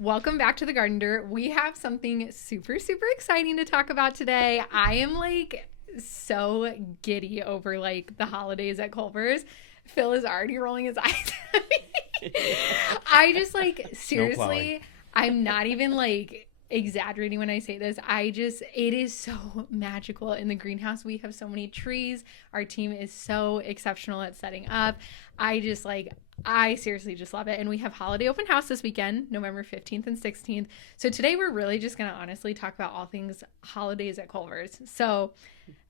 Welcome back to the Garden Dirt. We have something super, super exciting to talk about today. I am like so giddy over like the holidays at Culver's. Phil is already rolling his eyes at me. I just like, seriously, I'm not even like exaggerating when I say this. It is so magical in the greenhouse. We have so many trees. Our team is so exceptional at setting up. I seriously just love it. And we have holiday open house this weekend, November 15th and 16th. So today we're really just going to honestly talk about all things holidays at Culver's. So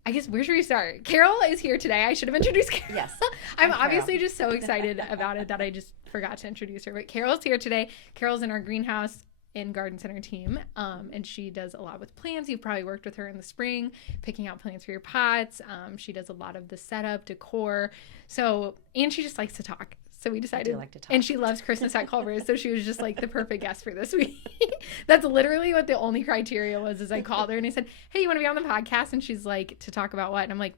I guess where should we start? Carol is here today. I should have introduced Carol. Yes. I'm obviously just so excited about it that I just forgot to introduce her. But Carol's here today. Carol's in our greenhouse and garden center team, and she does a lot with plants. You've probably worked with her in the spring picking out plants for your pots. She does a lot of the setup, decor, and she just likes to talk. So we decided, like to talk. And she loves Christmas at Culver's, so she was just like the perfect guest for this week. That's literally what the only criteria was. Is I called her and I said, hey, you want to be on the podcast? And she's like, to talk about what? And I'm like,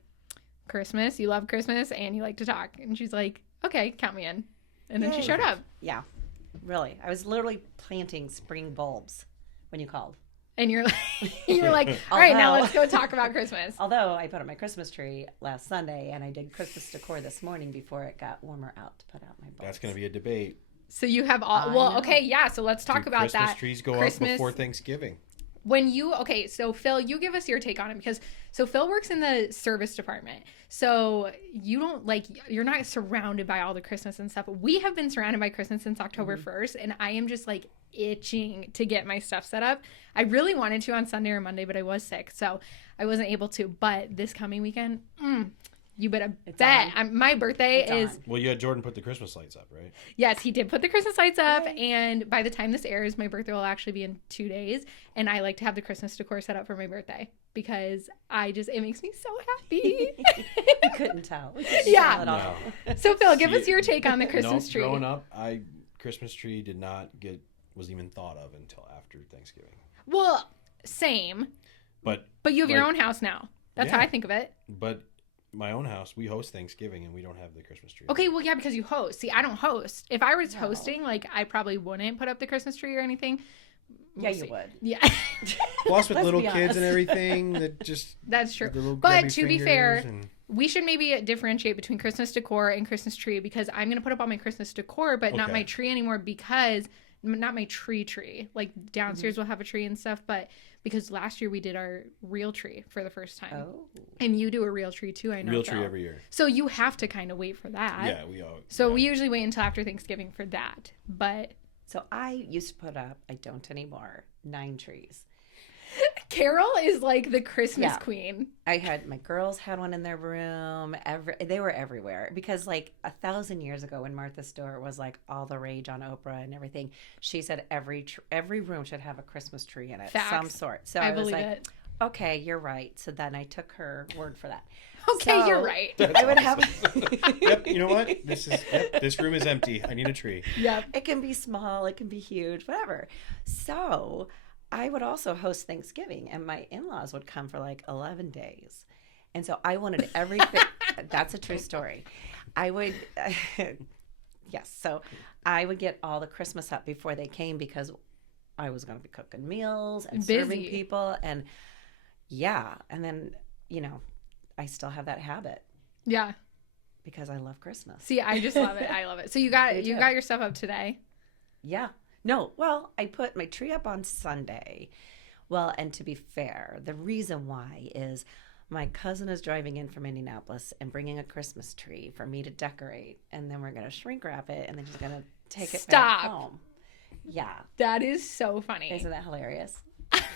Christmas. You love Christmas and you like to talk. And she's like, okay, count me in. And then she showed up. Yeah. Really. I was literally planting spring bulbs when you called. And you're like, all right, now let's go talk about Christmas. Although I put up my Christmas tree last Sunday and I did Christmas decor this morning before it got warmer out to put out my bulbs. That's going to be a debate. So you have all, okay, yeah, so let's talk about Christmas that. Trees go up before Thanksgiving. So Phil, you give us your take on it because Phil works in the service department. So you're not surrounded by all the Christmas and stuff. We have been surrounded by Christmas since October 1st, and I am just like itching to get my stuff set up. I really wanted to on Sunday or Monday, but I was sick, so I wasn't able to. But this coming weekend, you better bet. My birthday is... Well, you had Jordan put the Christmas lights up, right? Yes, he did put the Christmas lights up, and by the time this airs, my birthday will actually be in 2 days, and I like to have the Christmas decor set up for my birthday because it makes me so happy. You couldn't tell. Yeah. No. So, Phil, give us your take on the Christmas tree. Growing up, Christmas tree wasn't even thought of until after Thanksgiving. Well, same. But you have your own house now. That's how I think of it. But my own house, we host Thanksgiving and we don't have the Christmas tree. Okay, well, yeah, because you host. See, I don't host. If I was hosting, I probably wouldn't put up the Christmas tree or anything. You would. Yeah. Plus with little kids and everything, that's true. But to be fair, we should maybe differentiate between Christmas decor and Christmas tree because I'm going to put up all my Christmas decor, but not my tree anymore because not my tree. Like downstairs we'll have a tree and stuff, but because last year we did our real tree for the first time. Oh. And you do a real tree too, I know. Real tree every year. So you have to kind of wait for that. Yeah, we all. So we usually wait until after Thanksgiving for that. But so I used to put up, I don't anymore, 9 trees. Carol is like the Christmas queen. My girls had one in their room. They were everywhere because like 1,000 years ago when Martha Stewart was like all the rage on Oprah and everything, she said every room should have a Christmas tree in it, some sort. So I was like, it. Okay, you're right. So then I took her word for that. Okay, you're right. I would have. Yep. You know what? This room is empty. I need a tree. Yep. It can be small. It can be huge. Whatever. So I would also host Thanksgiving, and my in-laws would come for like 11 days. And so I wanted everything. That's a true story. I would, yes. So I would get all the Christmas up before they came because I was going to be cooking meals and serving people. And and then, I still have that habit. Yeah. Because I love Christmas. See, I just love it. I love it. So you got your stuff up today? Yeah. No, well, I put my tree up on Sunday. Well, and to be fair, the reason why is my cousin is driving in from Indianapolis and bringing a Christmas tree for me to decorate, and then we're going to shrink wrap it, and then she's going to take it back home. Yeah. That is so funny. Isn't that hilarious?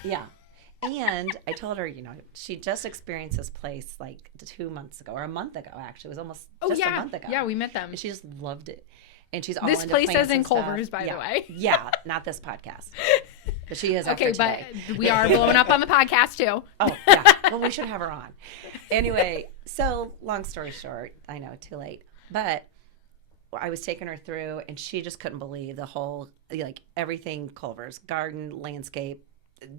Yeah. And I told her, she just experienced this place like 2 months ago, or a month ago, actually. It was almost a month ago. Yeah, we met them. And she just loved it. And she's all this into place plants is in Culver's, by the way. Yeah, not this podcast. But she is okay, but today. We are blowing up on the podcast too. Oh, yeah. Well, we should have her on. Anyway, so long story short, I know, too late. But I was taking her through, and she just couldn't believe the whole, like, everything Culver's, garden, landscape,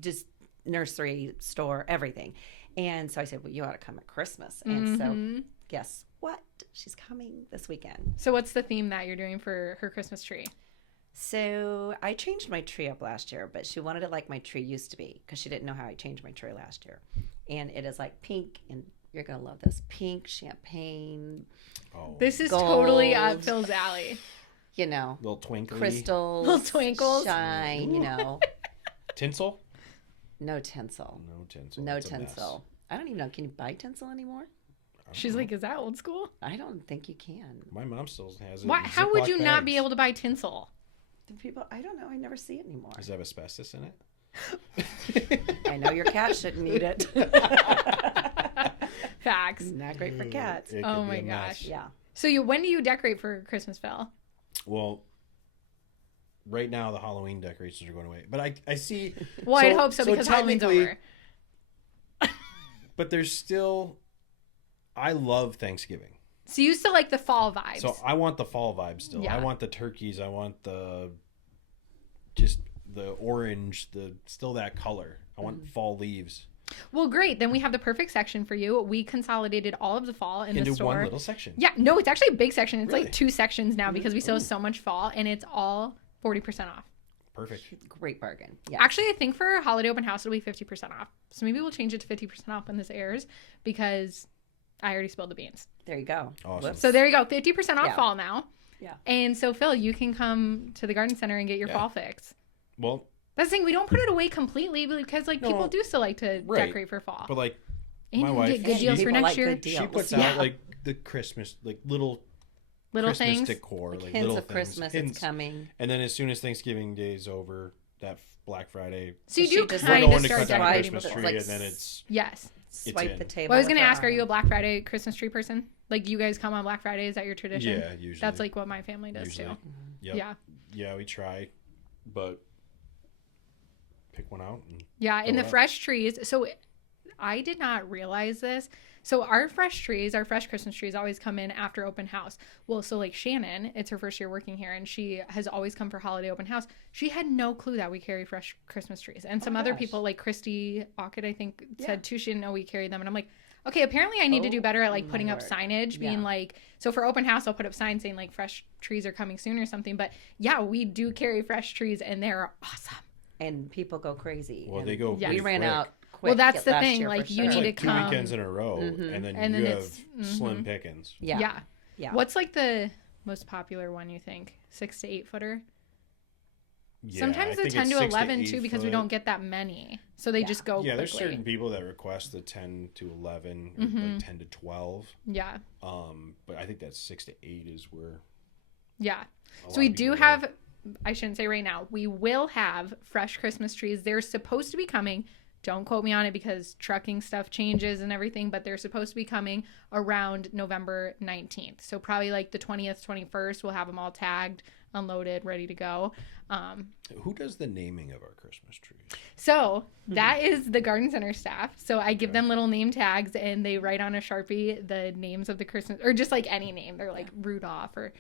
just nursery, store, everything. And so I said, well, you ought to come at Christmas. And so guess what? She's coming this weekend. So what's the theme that you're doing for her Christmas tree? So I changed my tree up last year, but she wanted it like my tree used to be because she didn't know how I changed my tree last year. And it is like pink, and you're going to love this, pink champagne. Oh, This is Gold. totally up Phil's alley. You know, little twinkly crystals, Little twinkles. shine, you know. tinsel. No tinsel. No tinsel. No It's a mess. tinsel. I don't even know. Can you buy tinsel anymore? I don't She's know. like, is that old school? I don't think you can. My mom still has it. Why, in how would Ziploc you not be bags. able to buy tinsel? Do people? I don't know. I never see it anymore. Does it have asbestos in it? I know your cat shouldn't eat it. Facts. Not great for cats. It Oh could be my a mess. gosh. Yeah. So when do you decorate for Christmas, Phil? Well, right now the Halloween decorations are going away, but I see. Well, I'd hope so because Halloween's technically- over. But there's still. I love Thanksgiving, So you still like the fall vibes. so I want the fall vibe still. Yeah. I want the turkeys. I want just the orange, still that color. I want fall leaves Well, great. Then we have the perfect section for you. We consolidated all of the fall in into the store. one little section. Yeah, no, it's actually a big section. It's Really? like 2 sections now because we still have so much fall, and it's all 40% off. Perfect. Great bargain. Yeah. Actually, I think for holiday open house, it'll be 50% off. So maybe we'll change it to 50% off when this airs because I already spilled the beans. There you go. Awesome. Whoops. So there you go, 50% off Yeah. fall now. Yeah. And so, Phil, you can come to the garden center and get your Yeah. fall fix. Well, That's the thing, we don't put it away completely because like people No. do still like to Right. decorate for fall. but like And my you can wife, get good she- deals for People next like year. good deals. she puts Yeah. out like the Christmas, like little Christmas things. decor, Like like hints little of things, Christmas. hints. It's coming. And then as soon as Thanksgiving Day is over, that Black Friday, So you So do she just- we're kind going of to start cut down the decorating Christmas before. tree, Like and then it's Yes. Swipe in. the table. Well, I was with going to her ask, are you a arm. Black Friday Christmas tree person? Like you guys come on Black Friday? Is that your tradition? yeah, usually That's like what my family does usually. too. Yep. Yeah. Yeah, we try, but pick one out. And Yeah, and Go the up. fresh trees. So I did not realize this. So our fresh Christmas trees always come in after open house. Well, so like Shannon, it's her first year working here, and she has always come for holiday open house. She had no clue that we carry fresh Christmas trees. And some my other gosh. people, like Christy Ockett, I think, Yeah. said too, she didn't know we carried them. And I'm like, okay, apparently I need to do Oh, better at like my putting up word. signage, being Yeah. like, so for open house, I'll put up signs saying like fresh trees are coming soon or something. But yeah, we do carry fresh trees, and they're awesome. And people go crazy. well, and they go. Yeah. We pretty ran quick. out quick. Well, that's the last thing, year for like, you sure. It's need like to 2 come. weekends in a row, Mhm. and then And you then have it's- slim mhm. pickings. Yeah. Yeah. Yeah. What's like the most popular one you think? 6 to 8 footer? Yeah, Sometimes I the think 10 it's to 6 11 8 too because we foot. don't get that many. So they Yeah. just go Yeah, there's quickly. certain people that request the 10 to 11 or Mhm. like 10 to 12. Yeah. But I think that 6 to 8 is where. Yeah. a So lot we of do people go. have, I shouldn't say right now, we will have fresh Christmas trees. They're supposed to be coming. Don't quote me on it because trucking stuff changes and everything, but they're supposed to be coming around November 19th. So probably like the 20th, 21st, we'll have them all tagged, unloaded, ready to go. Who does the naming of our Christmas trees? So that is the garden center staff. So I give them little name tags and they write on a Sharpie the names of the Christmas, or just like any name. They're like Rudolph or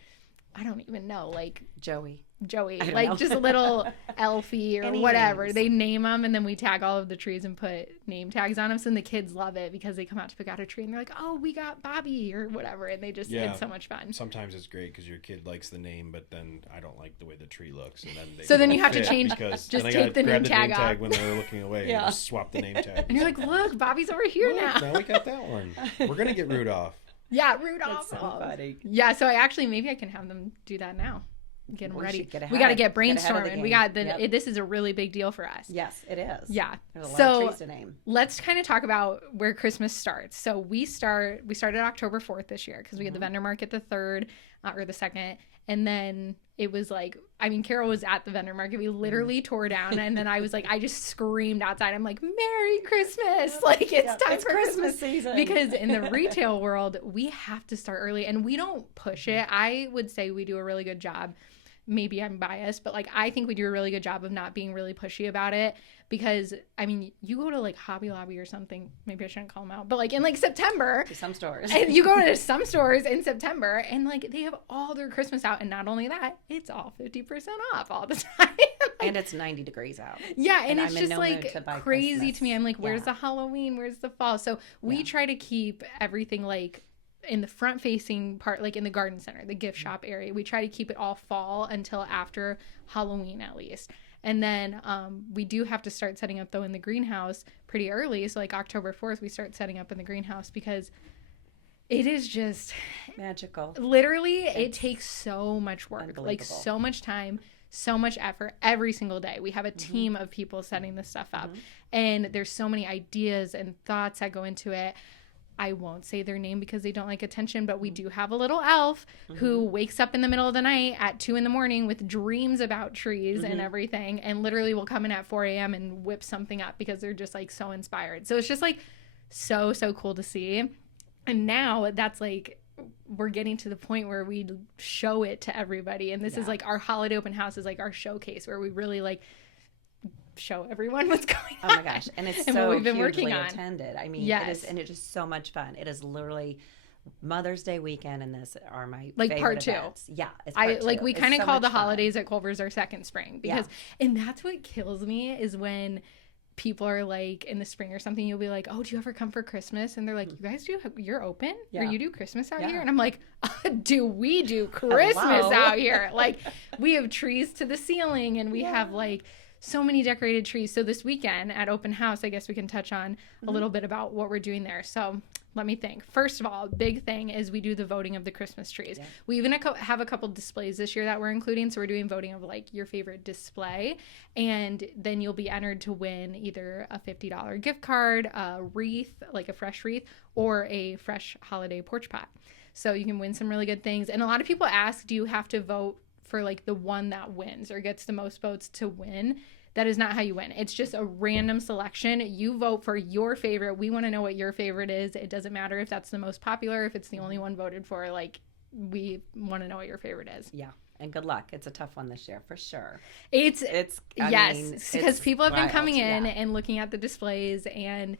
I don't even know, like Joey. Joey, I don't like know. just a little Elfie or Any whatever. names. They name them and then we tag all of the trees and put name tags on them. So then the kids love it because they come out to pick out a tree and they're like, oh, we got Bobby or whatever. And they just, Yeah. it's so much fun. Sometimes it's great because your kid likes the name, but then I don't like the way the tree looks, and then they So then don't you have to fit change- because just then I take gotta the grab name tag off. when they're looking away. Yeah. And just swap the name tag. And you're like, look, Bobby's over here Look, now. we got that one. We're gonna get Rudolph. Yeah, Rudolph. That's so funny. Yeah, so maybe I can have them do that now. Get them We ready. should get We got to ahead. get Get ahead of the brainstorming. We game. got Yep. this is a really big deal for us. Yes, it is. Yeah. There's a lot So of trees to name. let's kind of talk about where Christmas starts. So we started October 4th this year because we had the vendor market the 3rd or the 2nd. And then it was like, I mean, Carol was at the vendor market. We literally tore down. And then I was like, I just screamed outside. I'm like, Merry Christmas. Like, it's Yeah, time it's for Christmas season. Because in the retail world, we have to start early and we don't push it. I would say we do a really good job. Maybe I'm biased, but like I think we do a really good job of not being really pushy about it because I mean, you go to like Hobby Lobby or something, maybe I shouldn't call them out, but like in like September, To some stores. and you go to some stores in September and like they have all their Christmas out, and not only that, it's all 50% off all the time. And it's 90 degrees out. Yeah, and And it's I'm in just no mood like to buy crazy Christmas. to me. I'm like, where's Yeah. the Halloween? Where's the fall? So we Yeah. try to keep everything like in the front facing part, like in the garden center, the gift shop area, we try to keep it all fall until after Halloween at least. And then we do have to start setting up though in the greenhouse pretty early. So like October 4th, we start setting up in the greenhouse because it is just magical. Literally, it takes so much work, like so much time, so much effort every single day. We have a team of people setting this stuff up, and there's so many ideas and thoughts that go into it. I won't say their name because they don't like attention, but we do have a little elf who wakes up in the middle of the night at 2 a.m. with dreams about trees and everything, and literally will come in at 4 a.m. and whip something up because they're just like so inspired. So it's just like so cool to see. And now that's like, we're getting to the point where we show it to everybody. And this is like our holiday open house is like our showcase where we really like show everyone what's going on. Oh my gosh. And it's so what we've been hugely working on. attended. I mean, it is, and it is so much fun. It is literally Mother's Day weekend, and this are my like favorite part 2. events. Yeah, it's part 2. Like we kind of call the fun. holidays at Culver's our second spring because, and that's what kills me is when people are like in the spring or something, you'll be like, oh, do you ever come for Christmas? And they're like, you guys you're open? Or you do Christmas out here? And I'm like, do we do Christmas out here? Like we have trees to the ceiling and we have like so many decorated trees. So this weekend at open house, I guess we can touch on a little bit about what we're doing there. So let me think. First of all, big thing is we do the voting of the Christmas trees. Yeah. We even have a couple displays this year that we're including. So we're doing voting of like your favorite display. And then you'll be entered to win either a $50 gift card, a wreath, like a fresh wreath, or a fresh holiday porch pot. So you can win some really good things. And a lot of people ask, do you have to vote for like the one that wins or gets the most votes to win? That is not how you win. It's just a random selection. You vote for your favorite. We want to know what your favorite is. It doesn't matter if that's the most popular, if it's the only one voted for. Like, we want to know what your favorite is. Yeah. And good luck. It's a tough one this year, for sure. It's yes, because people have been coming in and looking at the displays, and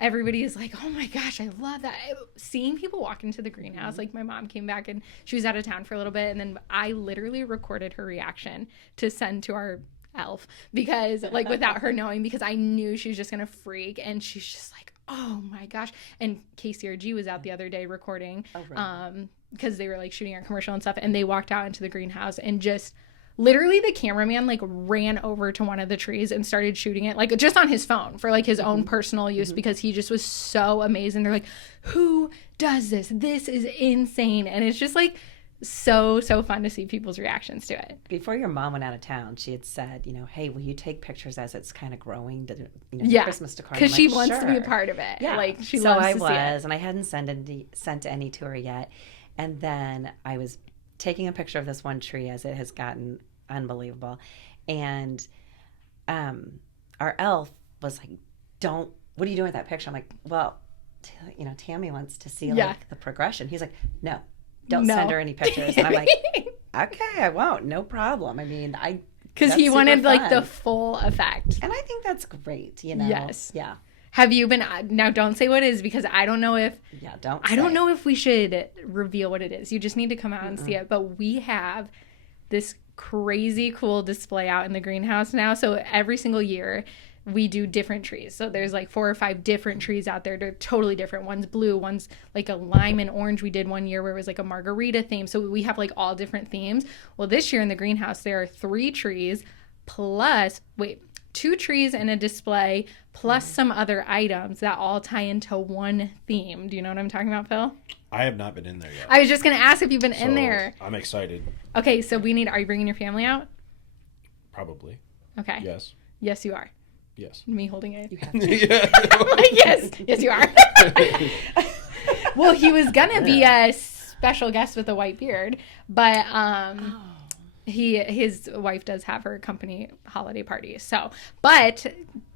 everybody is like, oh my gosh, I love that. Seeing people walk into the greenhouse, like my mom came back and she was out of town for a little bit, and then I literally recorded her reaction to send to our elf because like without her knowing, because I knew she was just gonna really and she's just like, oh my gosh. And KCRG was out the other day recording because they were like shooting our commercial and stuff, and they walked out into the greenhouse and just literally the cameraman like ran over to one of the trees and started shooting it like just on his phone for like his own personal use because he just was so amazing. They're like, who does this? This is insane. And it's just like so fun to see people's reactions to it. Before your mom went out of town, she had said, hey, will you take pictures as it's kind of growing to, Christmas decor? Because she wants to be a part of it. Yeah. Like she loves to see it. And I hadn't sent any to her yet. And then I was taking a picture of this one tree as it has gotten unbelievable. And our elf was like, what are you doing with that picture? I'm like, well, Tammy wants to see like the progression. He's like, no. Don't send her any pictures. And I'm like, okay, I won't. No problem. I mean, because he wanted like the full effect. And I think that's great, Yes. Yeah. Have you been, now don't say what it is because I don't know if, I don't know if we should reveal what it is. You just need to come out and see it. But we have this crazy cool display out in the greenhouse now. So every single year we do different trees. So there's like 4 or 5 different trees out there. They're totally different. One's blue, one's like a lime and orange. We did one year where it was like a margarita theme. So we have like all different themes. Well, this year in the greenhouse, there are 3 trees plus, 2 trees in a display plus some other items that all tie into one theme. Do you know what I'm talking about, Phil? I have not been in there yet. I was just going to ask if you've been in there. I'm excited. Okay, so are you bringing your family out? Probably. Okay. Yes. Yes, you are. Yes. Me holding it. You have to. Yes, you are. Well, he was gonna be a special guest with a white beard, but his wife does have her company holiday party. So, but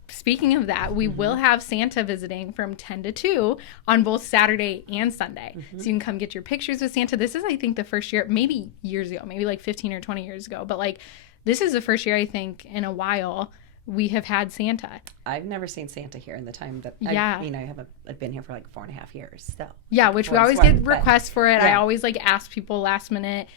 speaking of that, we will have Santa visiting from 10 to 2 on both Saturday and Sunday. So you can come get your pictures with Santa. This is, I think, the first year, maybe years ago, maybe like 15 or 20 years ago, but like this is the first year I think in a while we have had Santa. I've never seen Santa here in the time that I've been here for like 4.5 years. So yeah, which we always get requests for it. I always like ask people last minute,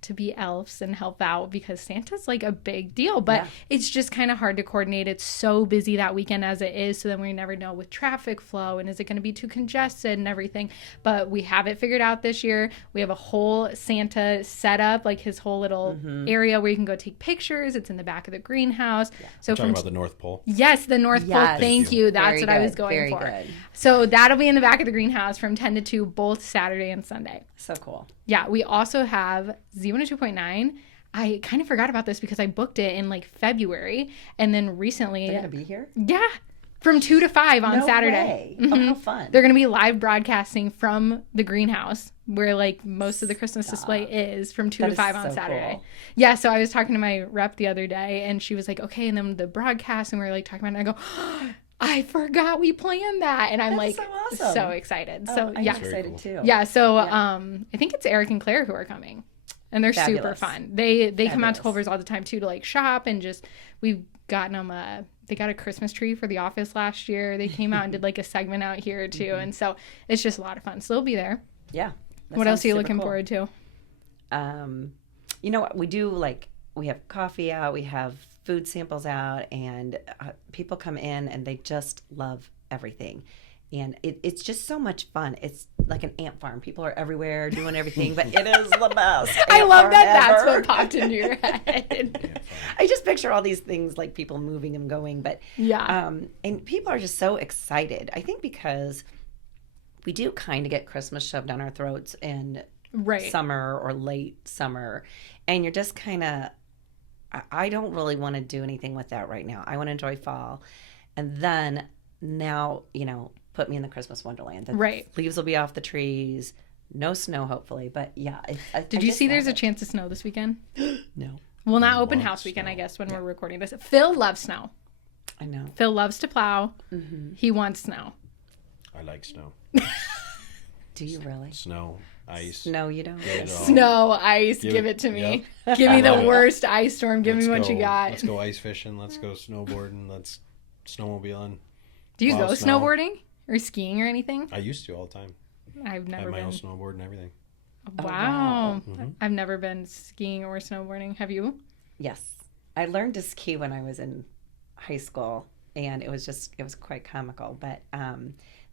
to be elves and help out because Santa's like a big deal, but it's just kind of hard to coordinate. It's so busy that weekend as it is, so then we never know with traffic flow and is it going to be too congested and everything. But we have it figured out this year. We have a whole Santa set up, like his whole little area where you can go take pictures. It's in the back of the greenhouse. So talking about the North Pole. Yes, the North Pole. Thank you. That's Very what I was good. going Very for. good. So that'll be in the back of the greenhouse from 10 to 2 both Saturday and Sunday. So cool. Yeah, we also have Z102.9. I kind of forgot about this because I booked it in like February, and then recently. They're going to be here? Yeah, from 2 to 5 on Saturday. Way. Oh, how fun. They're going to be live broadcasting from the greenhouse where like most of the Christmas display is from 2 to 5 on Saturday. Cool. Yeah, so I was talking to my rep the other day, and she was like, okay, and then the broadcast, and we were like talking about it, and I go, oh, I forgot we planned that, and I'm That's like so awesome. so excited. So I'm yeah, excited cool. too. yeah. So I think it's Eric and Claire who are coming, and they're super Fabulous. fun. They come out to Fabulous. Culver's all the time too to like shop and just we've gotten them they got a Christmas tree for the office last year. They came out and did like a segment out here too, and so it's just a lot of fun. So they'll be there. Yeah. What else are you looking forward to? You know what? We do like, we have coffee out, we have food samples out, and people come in and they just love everything. And it's just so much fun. It's like an ant farm. People are everywhere doing everything, but it is the best. I ant love farm that that's ever. what popped into your head. I just picture all these things like people moving and going, but Yeah. and people are just so excited. I think because we do kind of get Christmas shoved down our throats in Right. summer or late summer, and you're just kind of, I don't really want to do anything with that right now. I want to enjoy fall, and then now, you know, put me in the Christmas wonderland. The Right. leaves will be off the trees, no snow hopefully, but yeah. Did you see there's a chance of snow this weekend? No, Well, not open Love house weekend, snow. I guess, when we're recording this. Phil loves snow. I know. Phil loves to plow. He wants snow. I like snow. Do you really? Snow, ice. No, you don't. Get it all. Snow, ice, Give give it- it to me. yep. Give me the love it. worst ice storm. Give me Let's what you go- got. Let's go ice fishing. Let's go snowboarding. Let's snowmobiling. Do you plow go snow. snowboarding or skiing or anything? I used to all the time. I've I had never my been. own snowboard and everything. Wow. Mhm. I've never been skiing or snowboarding. Have you? Yes. I learned to ski when I was in high school, and it was quite comical. But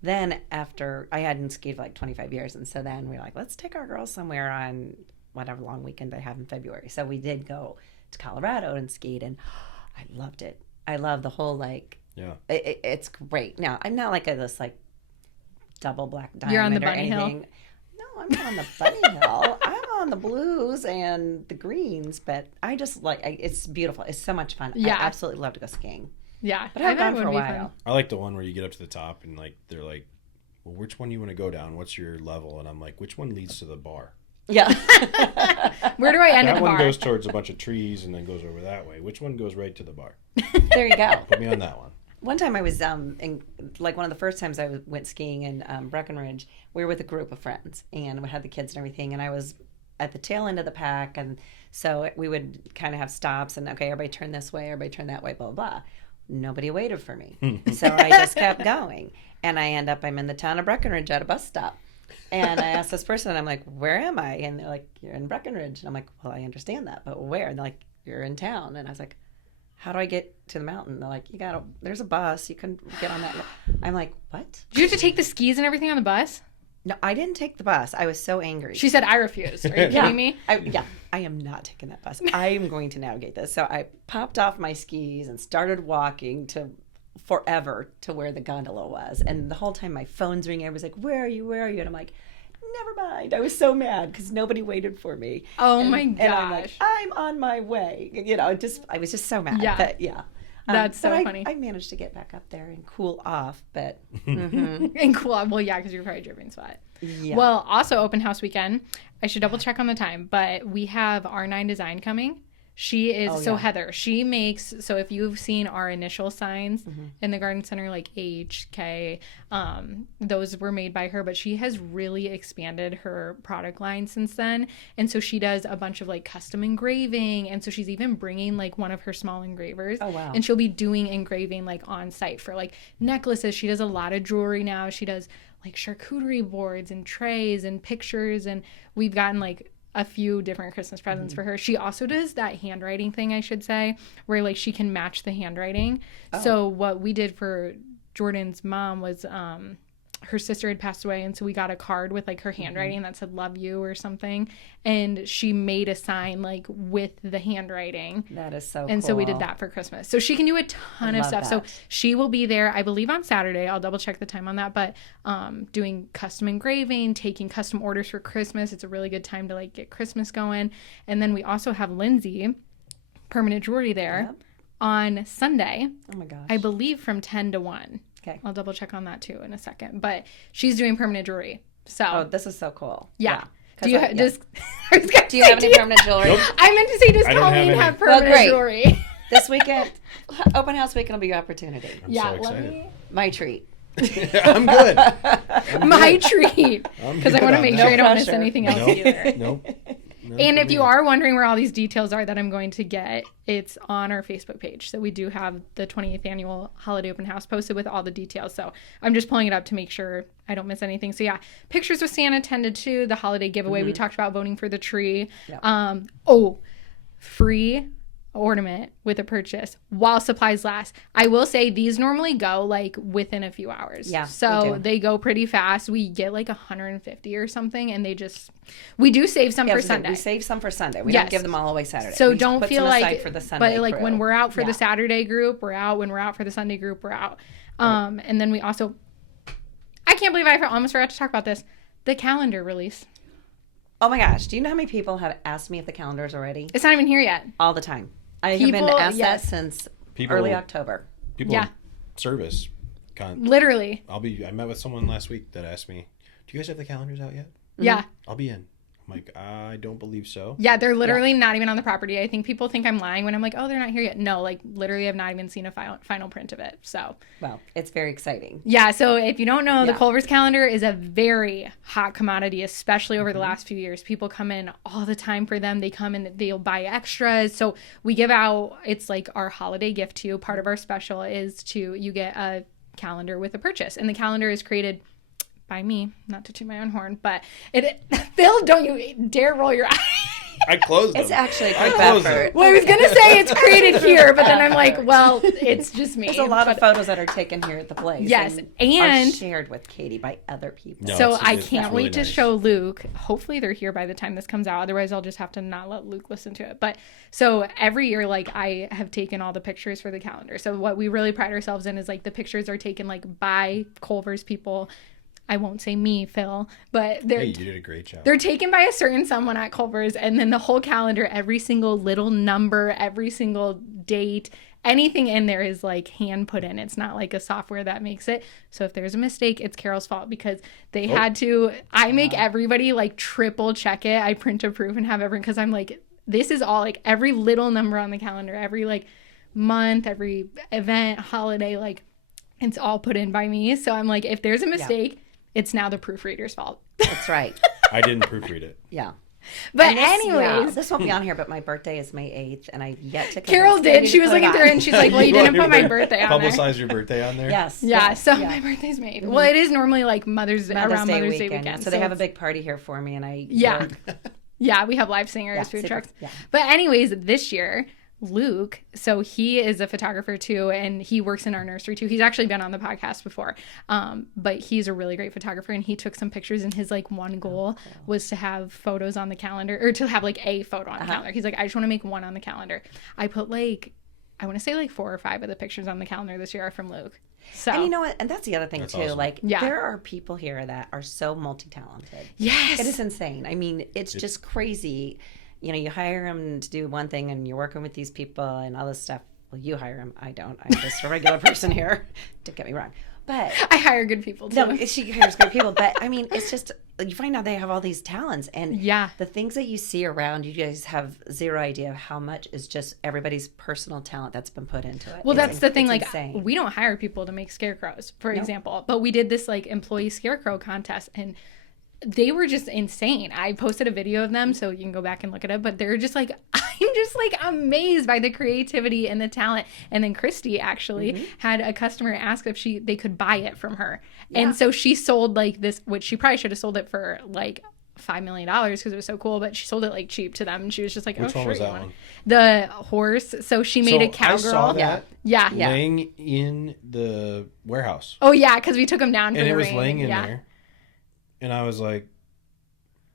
then after, I hadn't skied for like 25 years, and so then we were like, let's take our girls somewhere on whatever long weekend they have in February. So we did go to Colorado and skied, and I loved it. I love the whole like, Yeah. it's great. Now, I'm not like this like double black diamond You're on the or bunny hill? anything. No, I'm not on the bunny hill. I'm on the blues and the greens, but I just like, it's beautiful. It's so much fun. Yeah. I absolutely love to go skiing. Yeah. But I've bet it gone for would a be fun. while. I like the one where you get up to the top and like they're like, well, which one do you want to go down? What's your level? And I'm like, which one leads to the bar? Yeah. Where do I end at That the one bar? goes towards a bunch of trees and then goes over that way. Which one goes right to the bar? There you go. Put me on that one. One time I was in like one of the first times I went skiing in Breckenridge. We were with a group of friends and we had the kids and everything, and I was at the tail end of the pack, and so we would kind of have stops and okay, everybody turn this way, everybody turn that way, blah blah blah. Nobody waited for me, so I just kept going, and I'm in the town of Breckenridge at a bus stop. And I asked this person, I'm like, where am I? And they're like, you're in Breckenridge. And I'm like, well, I understand that, but where? And they're like, you're in town. And I was like, how do I get to the mountain? They're like, there's a bus. You can get on that. I'm like, what? Did you have to take the skis and everything on the bus? No, I didn't take the bus. I was so angry. She said, I refuse. Are you Yeah. kidding me? I am not taking that bus. I am going to navigate this. So I popped off my skis and started walking to forever to where the gondola was. And the whole time my phone's ringing. Everybody's like, where are you? Where are you? And I'm like, never mind. I was so mad because nobody waited for me. Oh And- my And I'm like, gosh. I'm on my way. You know, I was just so mad. Yeah. But yeah. That's so but funny. I managed to get back up there and cool off, but mhm. And cool. Well, yeah, because you're probably dripping sweat. Yeah. Well, also open house weekend. I should double check on the time, but we have R9 Design coming. She is yeah. Heather. She makes if you've seen our initial signs Mm-hmm. in the garden center, like H, K, those were made by her. But she has really expanded her product line since then, and so she does a bunch of like custom engraving, and so she's even bringing like one of her small engravers. Oh, wow. And she'll be doing engraving like on site for like necklaces. She does a lot of jewelry now. She does like charcuterie boards and trays and pictures, and we've gotten like a few different Christmas presents for her. She also does that handwriting thing, I should say, where like she can match the handwriting. So what we did for Jordan's mom was her sister had passed away, and so we got a card with like her handwriting that said "love you" or something, and she made a sign like with the handwriting. That is so and cool. so we did that for Christmas. So she can do a ton of stuff. So she will be there, I believe, on Saturday. I'll double check the time on that, but doing custom engraving, taking custom orders for Christmas. It's a really good time to like get Christmas going. And then we also have Lindsay, permanent jewelry, there on Sunday. Oh my gosh. I believe from 10 to 1. Okay. I'll double check on that too in a second. But she's doing permanent jewelry. So this is so cool. yeah. Do Do you you have any permanent jewelry? Nope. I meant to say, does I don't Colleen have have any. permanent Well, great. jewelry? This weekend, open house weekend will be your opportunity. I'm Yeah, so let excited. me. My treat. I'm good. My treat. I'm Because I good want to on make that. sure I don't miss pressure. anything else Nope. either. Nope. No And for if you me. are wondering where all these details are that I'm going to get, it's on our Facebook page. So we do have the 28th annual holiday open house posted with all the details. So I'm just pulling it up to make sure I don't miss anything. So yeah, pictures with Santa 10 to 2, the holiday giveaway. We talked about voting for the tree. Yep. Free ornament with a purchase while supplies last. I will say these normally go like within a few hours. Yeah, So they go pretty fast. We get like 150 or something, and we do save some for Sunday. We save some for Sunday. We Yes. don't give them all away Saturday. So We don't put feel some aside like, for the Sunday but like crew. when we're out for Yeah. the Saturday group, we're out. When we're out for the Sunday group, we're out. And then we also, I can't believe I almost forgot to talk about this, the calendar release. Oh my gosh, do you know how many people have asked me if the calendar is already? It's not even here yet. All the time. I have been People- asked yes. that since People- early October. People Yeah. in service. Literally. I met with someone last week that asked me, "Do you guys have the calendars out yet?" Yeah. I'll be in. I'm like, I don't believe so. Yeah, they're literally not even on the property. I think people think I'm lying when I'm like, oh, they're not here yet. No, like literally I've not even seen a final print of it. So Well, it's very exciting. yeah, so if you don't know, the Yeah. Culver's calendar is a very hot commodity, especially over the last few years. People come in all the time for them. They come in, they'll buy extras. So we give out, it's like our holiday gift to you. Part of our special is you get a calendar with a purchase. And the calendar is created by me, not to toot my own horn, but Phil, don't you dare roll your eye. I closed them. It's actually a I group closed effort. them. Well, I was going to say it's created here, but then I'm like, well, it's just me. There's a lot of But- photos that are taken here at the place. Yes, and and- are shared with Katie by other people. No, So it's- I it's can't really wait to nice. show Luke. Hopefully they're here by the time this comes out. Otherwise, I'll just have to not let Luke listen to it. But so every year, like I have taken all the pictures for the calendar. So what we really pride ourselves in is like the pictures are taken like by Culver's people. I won't say me, Phil, but Hey, they're you did a great job. they're taken by a certain someone at Culver's, and then the whole calendar, every single little number, every single date, anything in there is like hand put in. It's not like a software that makes it. So if there's a mistake, it's Carol's fault because they had to. I make everybody like triple check it. I print a proof and have everyone because I'm like, this is all like every little number on the calendar, every like month, every event, holiday, like it's all put in by me. So I'm like, if there's a mistake, it's now the proofreader's fault. That's right. I didn't proofread it. Yeah. But And this- anyways, this won't be on here, but my birthday is May 8th, and I've yet to. Carol did. She was looking through it and she's like, well, you didn't put my birthday on there. Publicize your birthday on there. Yes. Yeah, yes, so yeah. my birthday's made. Well, it is normally like around Mother's Day weekend. So they have a big party here for me, and I. Yeah. work. Yeah, we have live singers, Yeah, food super- trucks. yeah. But anyways, this year, Luke, so he is a photographer too, and he works in our nursery too. He's actually been on the podcast before, but he's a really great photographer, and he took some pictures, and his like one goal was to have photos on the calendar, or to have like a photo on the calendar. He's like, I just want to make one on the calendar. I put like, I want to say like 4 or 5 of the pictures on the calendar this year are from Luke. So And you know what? And that's the other thing That's too. awesome. Like, Yeah. there are people here that are so multi-talented. yes, It is insane. I mean, it's just crazy. You know, you hire them to do one thing, and you're working with these people and all this stuff. Well, you hire them. I don't. I'm just a regular person here. Don't get me wrong. But I hire good people too. no, she hires good people. But I mean, it's just you find out they have all these talents, and Yeah. the things that you see around, you guys have zero idea of how much is just everybody's personal talent that's been put into it. Well, It's that's the thing. it's Like, insane. we don't hire people to make scarecrows, for example. But we did this like employee scarecrow contest, and they were just insane. I posted a video of them, so you can go back and look at it. But they're just like, I'm just like amazed by the creativity and the talent. And then Christy actually had a customer ask if they could buy it from her, and so she sold like this, which she probably should have sold it for like $5 million because it was so cool, but she sold it like cheap to them. And she was just like, Which oh, one sure, was you that want one? it. The horse. So she made a cowgirl. I saw that Yeah. laying in the warehouse. Oh yeah, because we took them down for And the it was rain. laying in there. And I was like,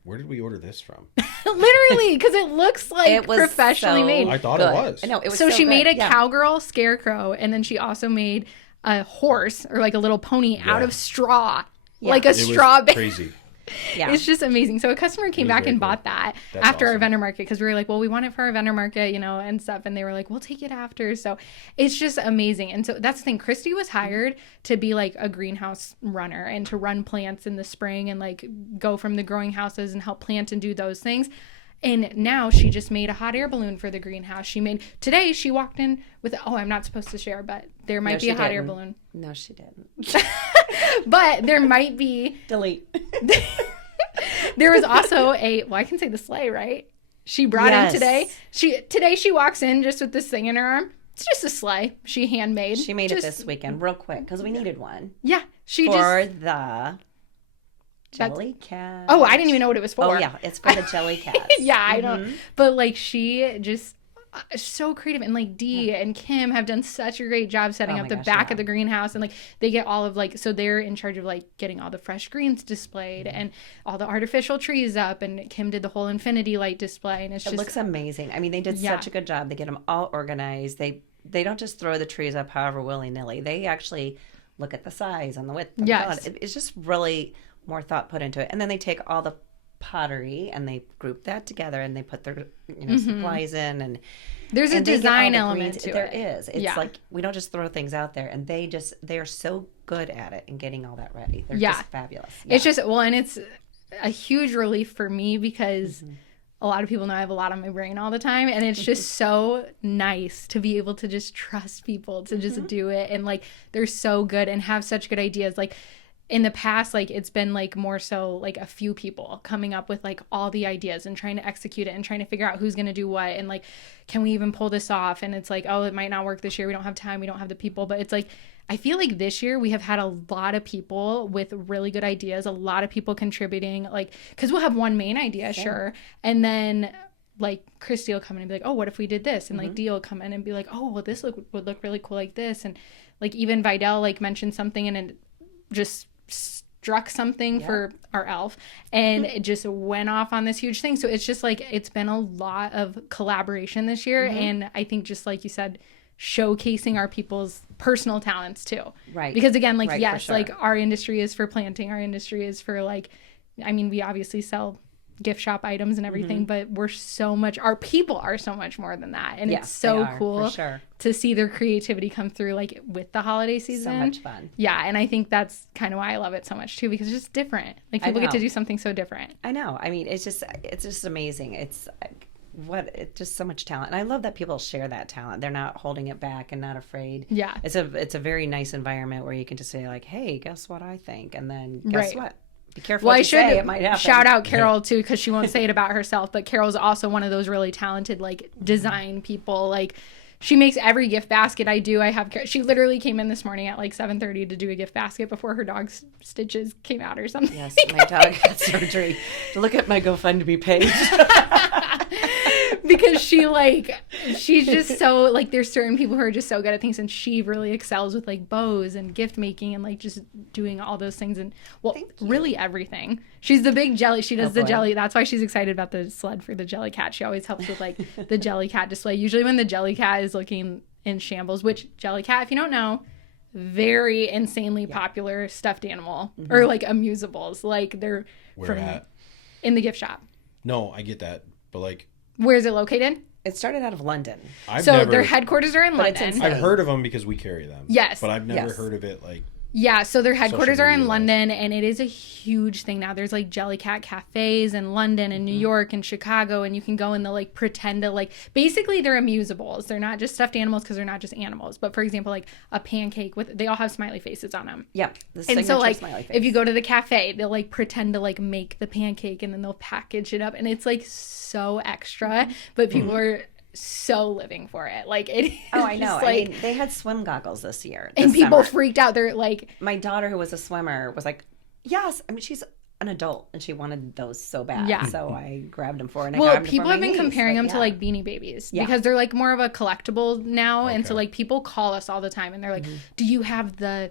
where did we order this from? Literally, because it looks like It was professionally so made. I thought good. it was. No, it was So she made a good. Yeah. cowgirl scarecrow, and then she also made a horse or like a little pony out Yeah. of straw, Yeah. like a It was straw. crazy. Yeah. It's just amazing. So a customer came was back very and cool. bought that That's after our awesome. vendor market because we were like, well, we want it for our vendor market, and stuff. And they were like, we'll take it after. So it's just amazing. And so that's the thing. Christy was hired to be like a greenhouse runner and to run plants in the spring and like go from the growing houses and help plant and do those things. And now she just made a hot air balloon for the greenhouse. Today she walked in with, I'm not supposed to share, but there might No, be she a hot air didn't. balloon. No, she didn't. But there might be, Delete. there was also I can say the sleigh, right? She brought Yes. in today she walks in just with this thing in her arm. It's just a sleigh she handmade. She made it Just- this weekend real quick because we needed one Yeah, she for just. the jelly cat. Oh, I didn't even know what it was for. Oh, yeah. It's for the jelly cats. Yeah, I know. Mhm. But like she just so creative, and like Dee and Kim have done such a great job setting Oh up my the gosh, back yeah. of the greenhouse, and like they get all of so they're in charge of like getting all the fresh greens displayed Mm-hmm. and all the artificial trees up, and Kim did the whole infinity light display, and it's It just looks amazing. I mean, they did Yeah. such a good job. They get them all organized. They don't just throw the trees up however willy-nilly. They actually look at the size and the width. And Yes. It's just really more thought put into it. And then they take all the pottery and they group that together and they put their supplies in and there's a and they get all design the element greens. to There it. is. It's Yeah. like we don't just throw things out there, and they are so good at it and getting all that ready. They're Yeah. just fabulous. It's just and it's a huge relief for me because a lot of people know I have a lot on my brain all the time, and it's just so nice to be able to just trust people to just do it, and like they're so good and have such good ideas. Like in the past, like it's been like more so like a few people coming up with like all the ideas and trying to execute it and trying to figure out who's going to do what, and like can we even pull this off, and it's like, oh, it might not work this year, we don't have time, we don't have the people. But it's like I feel like this year we have had a lot of people with really good ideas, a lot of people contributing, like because we'll have one main idea, sure, and then like Christy will come in and be like, oh, what if we did this, and like Dee will come in and be like, oh, well, this would look really cool like this, and like even Vidal like mentioned something and it just struck something for our elf, and it just went off on this huge thing. So it's just like it's been a lot of collaboration this year, and I think just like you said, showcasing our people's personal talents too, Right. because again, like Right, for yes, sure. like our industry is for planting, our industry is for like, I mean, we obviously sell gift shop items and everything, but our people are so much more than that, and Yes, it's so they are, cool for sure. to see their creativity come through like with the holiday season. So much fun. Yeah, and I think that's kind of why I love it so much too, because it's just different. Like I people get to know. do something so different. I know. I mean, it's just amazing. It's just so much talent, and I love that people share that talent. They're not holding it back and not afraid. Yeah. It's a very nice environment where you can just say like, hey, guess what I think, and then guess Right. what? Be careful Well, what I you should say. It might happen. shout out Carol too, because she won't say it about herself, but Carol's also one of those really talented like design people. Like she makes every gift basket I do. She literally came in this morning at like 7:30 to do a gift basket before her dog's stitches came out or something. Yes, my dog had surgery. Look at my GoFundMe page. Because she's just so like there's certain people who are just so good at things, and she really excels with like bows and gift making and like just doing all those things, and well, really everything. She's the big jelly. She does the boy. jelly. That's why she's excited about the sled for the jelly cat. She always helps with like the jelly cat display. Usually when the jelly cat is looking in shambles, which jelly cat, if you don't know, very insanely popular stuffed animal or like amusables. Like they're Where at? in the gift shop. No, I get that, but like Where is it located? It started out of London. I've So never. their headquarters are in But it's London. in- I've heard of them because we carry them. Yes. but I've never Yes. heard of it like. Yeah, so their headquarters Social are in media-wise. London, and it is a huge thing now. There's like Jellycat cafes in London and New York and Chicago, and you can go and they'll like pretend to like basically they're amusables. They're not just stuffed animals because they're not just animals. But for example, like a pancake they all have smiley faces on them. Yeah, the And signature so like smiley face. if you go to the cafe, they'll like pretend to like make the pancake and then they'll package it up, and it's like so extra, but people are so living for it. Like it. Oh, I is know. just, I like, mean, they had swim goggles this year. and this people summer. freaked out. They're like, My daughter, who was a swimmer, was like, "Yes." I mean, she's an adult, and she wanted those so bad. Yeah. So I grabbed them for her. And I Well, grabbed them people for have my been niece, comparing but them to like Beanie Babies because they're like more of a collectible now. And so Okay. like people call us all the time and they're like, do you have the,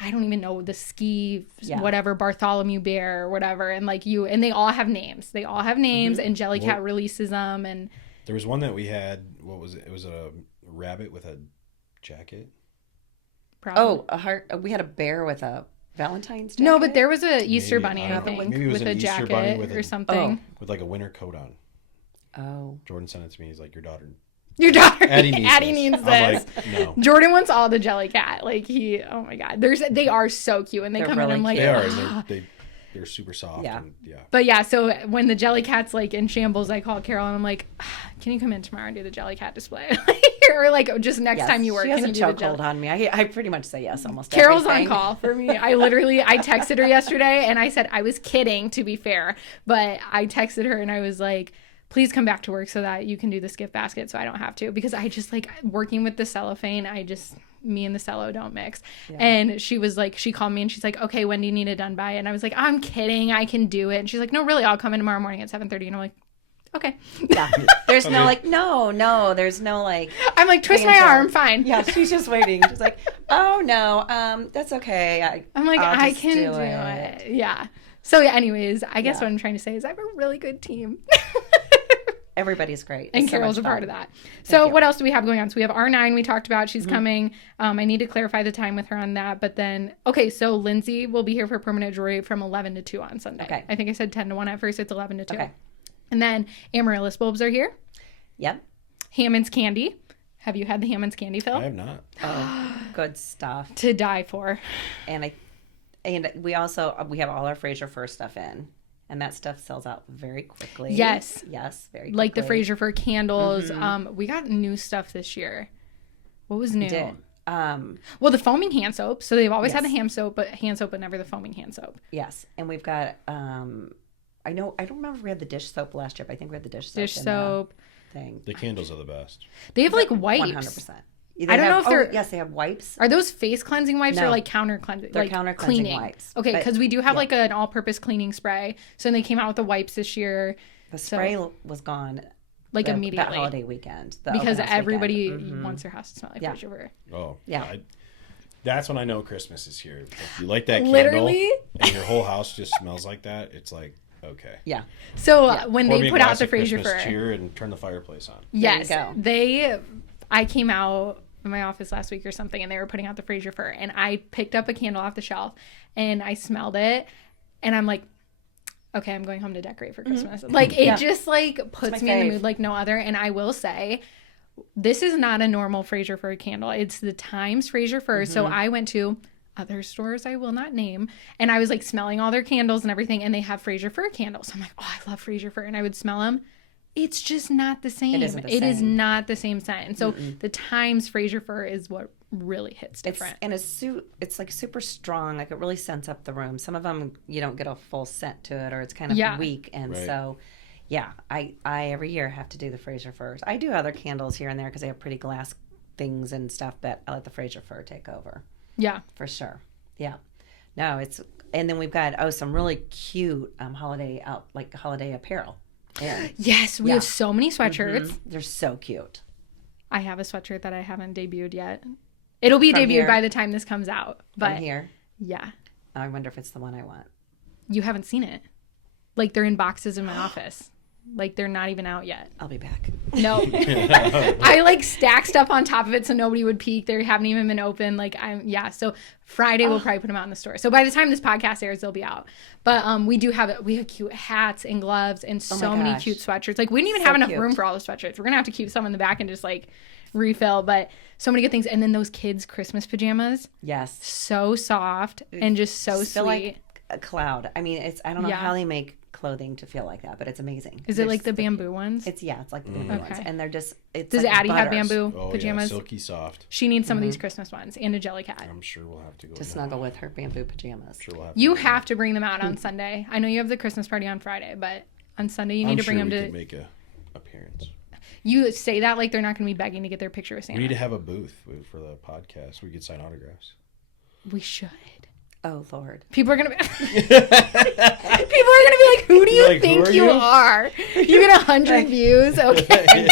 I don't even know, the ski, whatever, Bartholomew Bear or whatever. And like and they all have names. They all have names and Jellycat releases them. And there was one that we had, what was it? It was a rabbit with a jacket. probably. Oh, a heart. We had a bear with a Valentine's jacket. No, but there was a Easter bunny, I I don't know. think, Maybe it was with an a Easter jacket bunny with or a- something. With like a winter coat on. Oh. Jordan sent it to me. He's like, your daughter. Your daughter, Addie needs I'm this. like, no. Jordan wants all the Jellycat. Like oh my God, they are so cute, and they They're come in really and like They are. "Ah." They're super soft. Yeah. And, yeah. But yeah, so when the Jellycat's like in shambles, I call Carol and I'm like, can you come in tomorrow and do the Jellycat display? Or like just next Yes, time you work, she has can a you do the chokehold on me. I pretty much say yes almost. Carol's everything. on call for me. I texted her yesterday and I said, I was kidding, to be fair, but I texted her and I was like, please come back to work so that you can do this gift basket so I don't have to, because I just like working with the cellophane. Me and the cello don't mix. Yeah. And she was like, she called me and she's like, okay, when do you need it done by? And I was like, I'm kidding, I can do it. And she's like, no, really, I'll come in tomorrow morning at 7:30. And I'm like, okay. Yeah. There's no like, no, there's no like. I'm like, twist my arm, fine. Yeah, she's just waiting. She's like, oh no, that's okay. I'm like, I'll I just can do it. Yeah. So yeah, anyways, I guess what I'm trying to say is I have a really good team. Everybody's great. And Carol's a part of that. So what else do we have going on? So we have R9 we talked about. She's coming. I need to clarify the time with her on that. But then, okay, so Lindsay will be here for permanent jewelry from 11 to 2 on Sunday. Okay. I think I said 10 to 1 at first. It's 11 to 2. Okay. And then Amaryllis bulbs are here. Yep. Hammond's candy. Have you had the Hammond's candy, Phil? I have not. Oh, good stuff. To die for. And we have all our Fraser Fur stuff in. And that stuff sells out very quickly. Yes, very quickly. Like the Fraser Fur candles. We got new stuff this year. What was new? We did. Well, the foaming hand soap. So they've always had the hand soap, but never the foaming hand soap. Yes, and we've got. I don't remember if we had the dish soap last year, but I think we had the dish soap. Dish soap thing. The candles are the best. They have like wipes. 100%. I don't know if they're. Yes, they have wipes. Are those face cleansing wipes No. or like counter cleansing? They're like counter cleansing cleaning wipes. Okay, But- because we do have like an all-purpose cleaning spray. So they came out with the wipes this year. The spray was gone. Like immediately. That holiday weekend. Because open house everybody weekend. wants their house to smell like Yeah. Fraser Fur. Oh. Yeah. That's when I know Christmas is here. If you light that Literally? candle and your whole house just smells like that, it's like, okay. Yeah. So when Pour me they a put out glass the of Fraser Christmas Fur. cheer and turn the fireplace on. Yes. There you go. I came out in my office last week or something and they were putting out the Fraser Fur and I picked up a candle off the shelf and I smelled it and I'm like, okay, I'm going home to decorate for Christmas. Like it just like puts me in the mood like no other. And I will say, this is not a normal Fraser Fur candle. It's the Times Fraser Fur. So I went to other stores I will not name and I was like smelling all their candles and everything and they have Fraser Fur candles. I'm like, oh, I love Fraser Fur. And I would smell them. It's just not the same. It is not the same scent. And so the Times Fraser Fur is what really hits different. It's like super strong. Like it really scents up the room. Some of them you don't get a full scent to it, or it's kind of weak. And so, yeah, I every year have to do the Fraser Furs. I do other candles here and there because they have pretty glass things and stuff, but I let the Fraser Fur take over. Yeah, for sure. Yeah, no, and then we've got some really cute holiday apparel. Yeah. Yes, we have so many sweatshirts. They're so cute. I have a sweatshirt that I haven't debuted yet. It'll be debuted by the time this comes out. But From here? Yeah. I wonder if it's the one I want. You haven't seen it. Like they're in boxes in my office. Like they're not even out yet. I'll be back. No. I like stack stuff on top of it so nobody would peek. They haven't even been open. So Friday we'll probably put them out in the store. So by the time this podcast airs, they'll be out. But we have cute hats and gloves and so many cute sweatshirts. Like we didn't even have enough room for all the sweatshirts. We're gonna have to keep some in the back and just like refill. But so many good things. And then those kids' Christmas pajamas. Yes. So soft and just so sweet. Feel like a cloud. I mean, I don't know how they make clothing to feel like that, but it's amazing. Is it like the bamboo ones? It's like the bamboo ones, and they're just. Does like Addie have bamboo pajamas? Yeah, silky soft. She needs some of these Christmas ones and a Jellycat. I'm sure we'll have to go to snuggle with her bamboo pajamas. Sure we'll have to bring them out on Sunday. I know you have the Christmas party on Friday, but on Sunday you need to bring them to make a appearance. You say that like they're not going to be begging to get their picture with Santa. We need to have a booth for the podcast. We could sign autographs. We should. Oh, Lord. People are gonna be like, "Who do you Like, think who you are are? You get 100 views, okay?"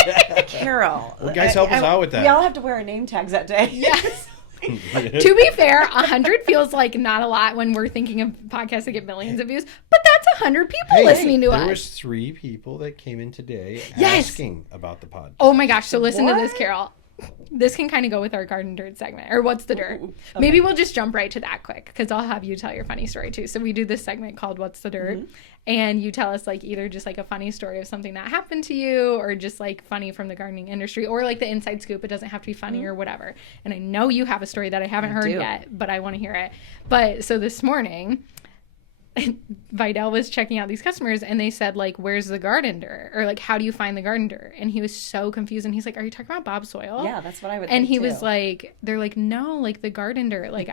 Carol. Well, guys, help us out with that. We all have to wear our name tags that day. Yes. To be fair, 100 feels like not a lot when we're thinking of podcasts that get millions of views, but that's 100 people Hey, listening to there us. was 3 people that came in today Yes. asking about the podcast. Oh my gosh! So listen to this, What? Carol. This can kind of go with our garden dirt segment, or what's the dirt? Okay. Maybe we'll just jump right to that quick, because I'll have you tell your funny story too. So we do this segment called "What's the Dirt," and you tell us like either just like a funny story of something that happened to you, or just like funny from the gardening industry, or like the inside scoop. It doesn't have to be funny or whatever. And I know you have a story that I haven't heard do. yet, but I want to hear it. But so this morning, Vidal was checking out these customers and they said like, "Where's the garden dirt?" Or like, "How do you find the garden dirt?" And he was so confused and he's like, "Are you talking about Bob Soil?" Yeah, that's what I would And think he too. was like, they're like, "No, like the garden dirt, like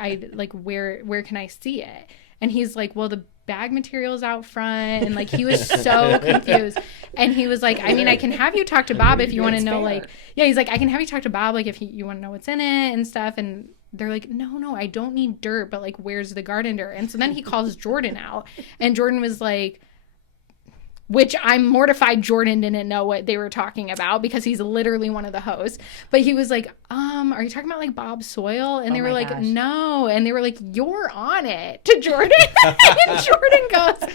where can I see it?" And he's like, "Well, the bag material's out front." And like he was so confused. And he was like, "I mean, I can have you talk to Bob if you want to It's know fair. like," yeah, he's like, "I can have you talk to Bob like if you want to know what's in it and stuff." And they're like, no, I don't need dirt, but like, where's the garden dirt? And so then he calls Jordan out, and Jordan was like, which I'm mortified Jordan didn't know what they were talking about because he's literally one of the hosts. But he was like, are you talking about like Bob Soil? And they Oh were my like, gosh. no. And they were like, "You're on it," to Jordan. And Jordan goes,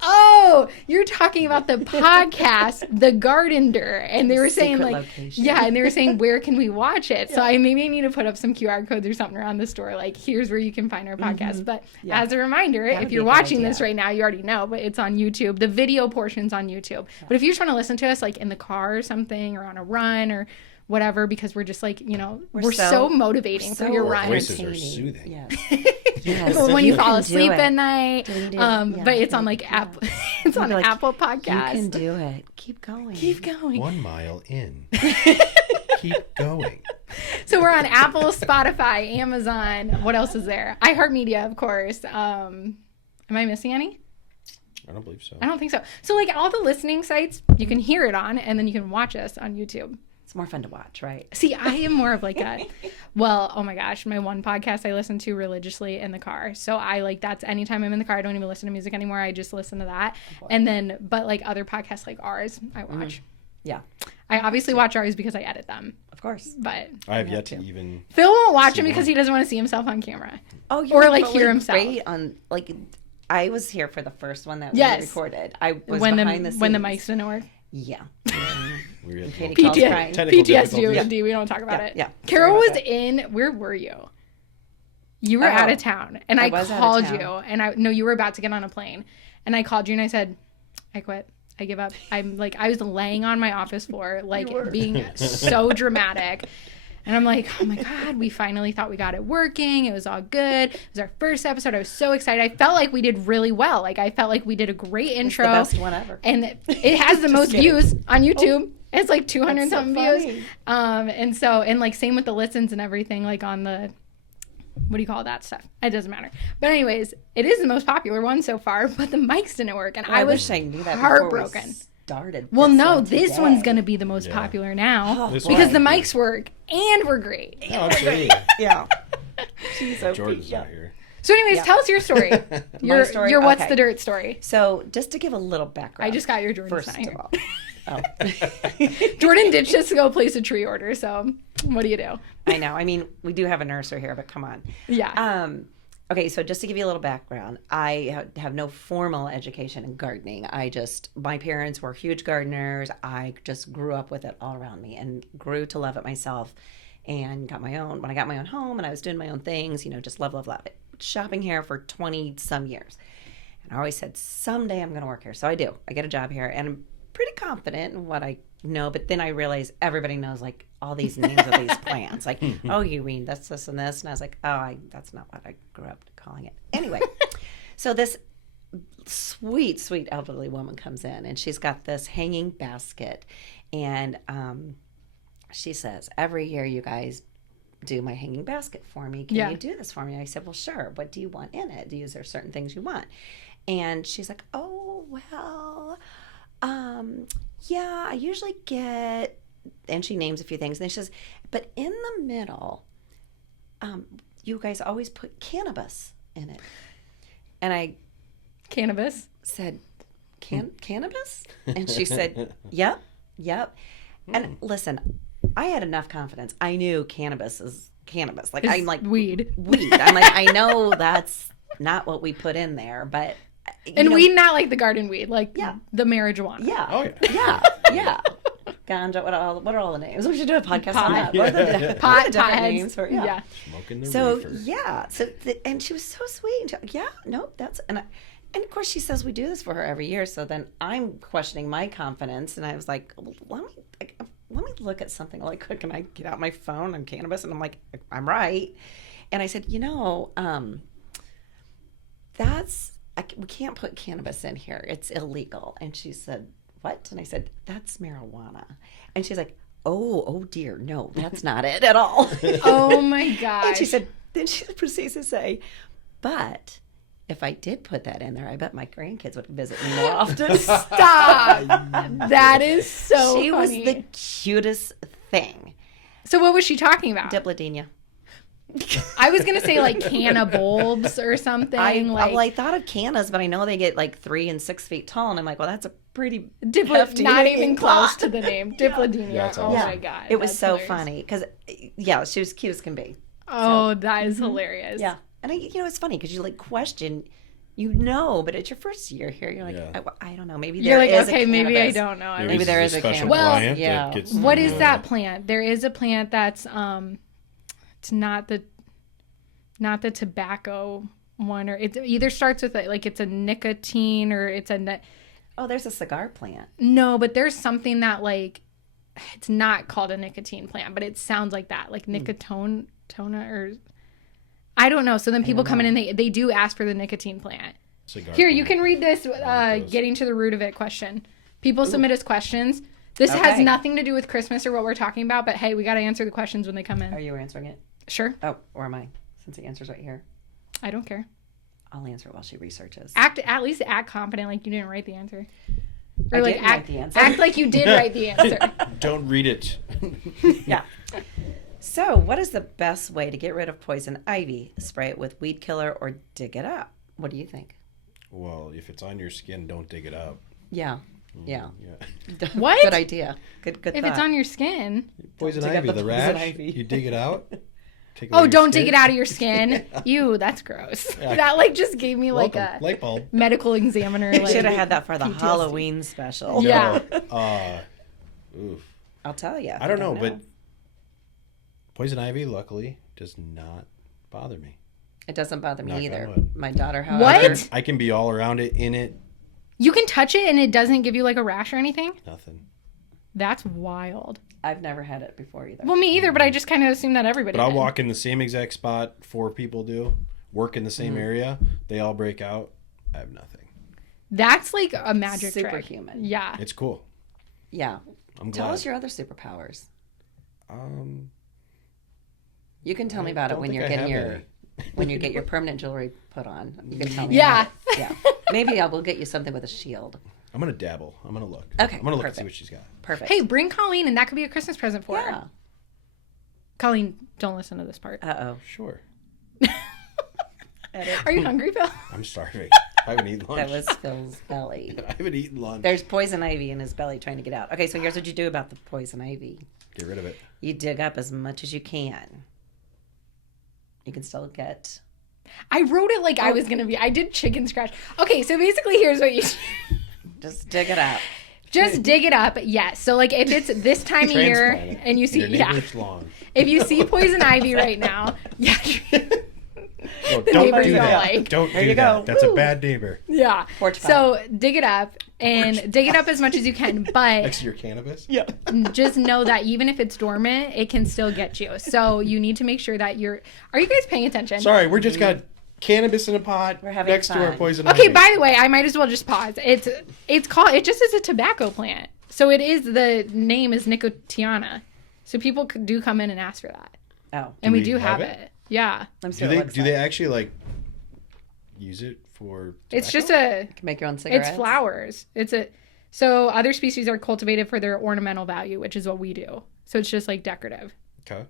"Oh, you're talking about the podcast, The Garden Dirt." And they were saying Secret like, location. yeah, and they were saying, "Where can we watch it?" So I maybe need to put up some QR codes or something around the store. Like, here's where you can find our podcast. But Yeah. as a reminder, That would if be you're a good watching idea. this right now, you already know, but it's on YouTube. The video portion's on YouTube. But if you just want to listen to us like in the car or something, or on a run or whatever, because we're just like, we're so motivating for your run. Voices are entertaining. soothing. Yes. Yes. Well, when you fall can do asleep it. at night, Yeah, but it's on like yeah. Apple. It's on You're like, Apple You Podcasts. can do it. Keep going. Keep going. 1 mile in. Keep going. So we're on Apple, Spotify, Amazon. What else is there? iHeartMedia, of course. Am I missing any? I don't believe so. I don't think so. So like all the listening sites, you can hear it on, and then you can watch us on YouTube. It's more fun to watch, right? See, I am more of like well, oh my gosh, my one podcast I listen to religiously in the car. So I like, that's anytime I'm in the car, I don't even listen to music anymore. I just listen to that. And then, but like other podcasts like ours, I watch. Yeah, I obviously watch ours because I edit them, of course. but I have have yet to to. even. Phil won't watch See them because one. he doesn't want to see himself on camera. Oh, you Or, were like, really hear himself. great on like. I was here for the first one that was Yes. recorded. I was When behind the the scenes. when the mics didn't work. Yeah. We had Katie little calls crying. technical PTSD, difficulties. we don't talk about Yeah, it. yeah. Carol Sorry was about that. in, where were you? You were Oh. out of town, and I was out of called town. you, and you were about to get on a plane, and I called you and I said, "I quit. I give up." I'm like, I was laying on my office floor, like being so dramatic. And I'm like, "Oh my God, we finally thought we got it working. It was all good. It was our first episode. I was so excited. I felt like we did really well. Like, I felt like we did a great It's intro. the best one ever. And it has the most kidding. views on YouTube. It's like 200 That's so something views. funny. And like same with the listens and everything, like on the, what do you call that stuff? It doesn't matter. But anyways, it is the most popular one so far, but the mics didn't work. And I was wish I knew that heartbroken. before we started. Well, this no, one this today. one's going to be the most Yeah. popular now Oh, This because the one- mics work and we're great. No, absolutely. Yeah. She's so Jordan's yeah. not here. So anyways, Yeah. tell us your story. Your story? your what's Okay. the dirt story. So just to give a little background. I just got your Jordan first sign. of all. Oh. Jordan did just go place a tree order, so what do you do? I know. I mean, we do have a nursery here, but come on. Yeah. Okay, so just to give you a little background, I have no formal education in gardening. My parents were huge gardeners. I just grew up with it all around me and grew to love it myself and when I got my own home and I was doing my own things, just love it. Shopping here for 20 some years. And I always said, someday I'm going to work here. So I do. I get a job here and I'm pretty confident in what I know, but then I realized everybody knows like all these names of these plants. Like, oh, you mean that's this and this. And I was like, that's not what I grew up calling it. Anyway, so this sweet, sweet elderly woman comes in and she's got this hanging basket. And she says, every year you guys do my hanging basket for me. Can Yeah. you do this for me? I said, well, sure. What do you want in it? Is there certain things you want? And she's like, oh, well, yeah, I usually get, and she names a few things. And then she says, but in the middle, you guys always put cannabis. in it. And I Cannabis. said, cannabis? And she said, yep. And listen, I had enough confidence. I knew cannabis is cannabis. Like, I'm like, weed. I'm like, I know that's not what we put in there, but. And weed, not like the garden weed, like the marijuana. Yeah. Oh, yeah. Yeah. Ganja, what are all the names? We should do a podcast on that. Yeah. What are the Pot different heads. names for, Yeah. Smoking the So reefer. yeah, and she was so sweet. And that's and of course she says we do this for her every year. So then I'm questioning my confidence, and I was like, well, let me look at something really quick. And I get out my phone on cannabis, and I'm like, I'm right. And I said, we can't put cannabis in here. It's illegal. And she said, what? And I said, that's marijuana. And she's like, oh dear, no, that's not it at all. Oh my gosh. And she said, then she proceeds to say, but if I did put that in there, I bet my grandkids would visit me more often. Stop. That is so She funny. was the cutest thing. So what was she talking about? Dipladenia. I was going to say like canna bulbs or something. I thought of cannas, but I know they get like 3 and 6 feet tall. And I'm like, well, that's a pretty hefty not name. even close to the name. Dipladenia. That's Oh awesome. my God. It was That's so hilarious. funny because, she was cute as can be. Oh, that is hilarious. Yeah. And it's funny because you like question, but it's your first year here. You're like, Yeah. I don't know. Maybe You're there like, is okay, a maybe I cannabis. don't know. Maybe there is a special cannabis. plant Yeah. that gets What is that plant? There is a plant that's it's not the tobacco one, or it either starts with like it's a nicotine or it's a Oh, there's a cigar plant. no, but there's something that like it's not called a nicotine plant, but it sounds like that, like nicotona or I don't know. So then people come in and they do ask for the nicotine plant. Cigar Here, you plant. can read this those. getting to the root of it question. People submit us questions. This has Okay. nothing to do with Christmas or what we're talking about, but hey, we got to answer the questions when they come Are in. you answering it? Sure. Oh, or am I? Since the answer's right here. I don't care. I'll answer it while she researches. At least act confident like you didn't write the answer. Or I like didn't write the answer. act like you did write the answer. Don't read it. Yeah. So, what is the best way to get rid of poison ivy? Spray it with weed killer or dig it up? What do you think? Well, if it's on your skin, don't dig it up. Yeah. Yeah. Yeah. What? Good idea. Good If thought. it's on your skin. Poison dig up ivy, the the poison rash. ivy. You dig it out. Take Oh, don't dig it out of your skin. Ew, that's gross. Yeah. That like just gave me like Welcome. a Light bulb. medical examiner. You Like, should have had that for the PTSD. Halloween special. Yeah. Oof. I'll tell you. I don't know, but poison ivy, luckily, does not bother me. it doesn't bother Knock on me either. wood. My daughter, What? however, I can be all around it, in it, You can touch it and it doesn't give you like a rash or anything? nothing. That's wild. I've never had it before either. Well, me either, but I just kind of assumed that everybody But I'll did. walk in the same exact spot 4 people do, work in the Mm-hmm. same area, they all break out. I have nothing. That's like a magic trick. Superhuman. Yeah. It's cool. Yeah. I'm glad. Tell us your other superpowers. Um, You can tell me I about it don't when think you're I getting have your any. when you get your permanent jewelry put on. You can tell me. Yeah. about it. Yeah. Maybe I will get you something with a shield. I'm gonna dabble. I'm gonna look. Okay, I'm gonna look perfect. and see what she's got. Perfect. Hey, bring Colleen and that could be a Christmas present for Yeah. her. Colleen, don't listen to this part. Uh-oh. Sure. Are you hungry, Phil? I'm starving. I haven't eaten lunch. That was Phil's belly. I haven't eaten lunch. There's poison ivy in his belly trying to get out. Okay, so here's what you do about the poison ivy. Get rid of it. You dig up as much as you can. You can still get... I wrote it like I was going to be. I did chicken scratch. Okay, so basically here's what you Just dig it up. just dig it up. Yes. So like if it's this time of year Transplant it. and you see, Your yeah. neighbor's lawn. If you see poison ivy right now, yeah. No, The don't neighbors do don't that. like. Don't There do you that. go. That's a Woo. bad neighbor. Yeah. Porch pie. So dig it up and dig it up as much as you can, but Next to your cannabis. Yeah. just know that even if it's dormant, it can still get you. So you need to make sure that you're. Are you guys paying attention? Sorry, we just got cannabis in a pot We're having next to our fun. poison Okay. ivy. By the way, I might as well just pause. It's called. It just is a tobacco plant. So it is. The name is Nicotiana. So people do come in and ask for that, Oh. and we we do have have it. Yeah. Let me see Do what it they looks do like. they actually like use it for? It's just tobacco? You can make your own cigarettes. It's flowers. So other species are cultivated for their ornamental value, which is what we do. So it's just like decorative. Okay.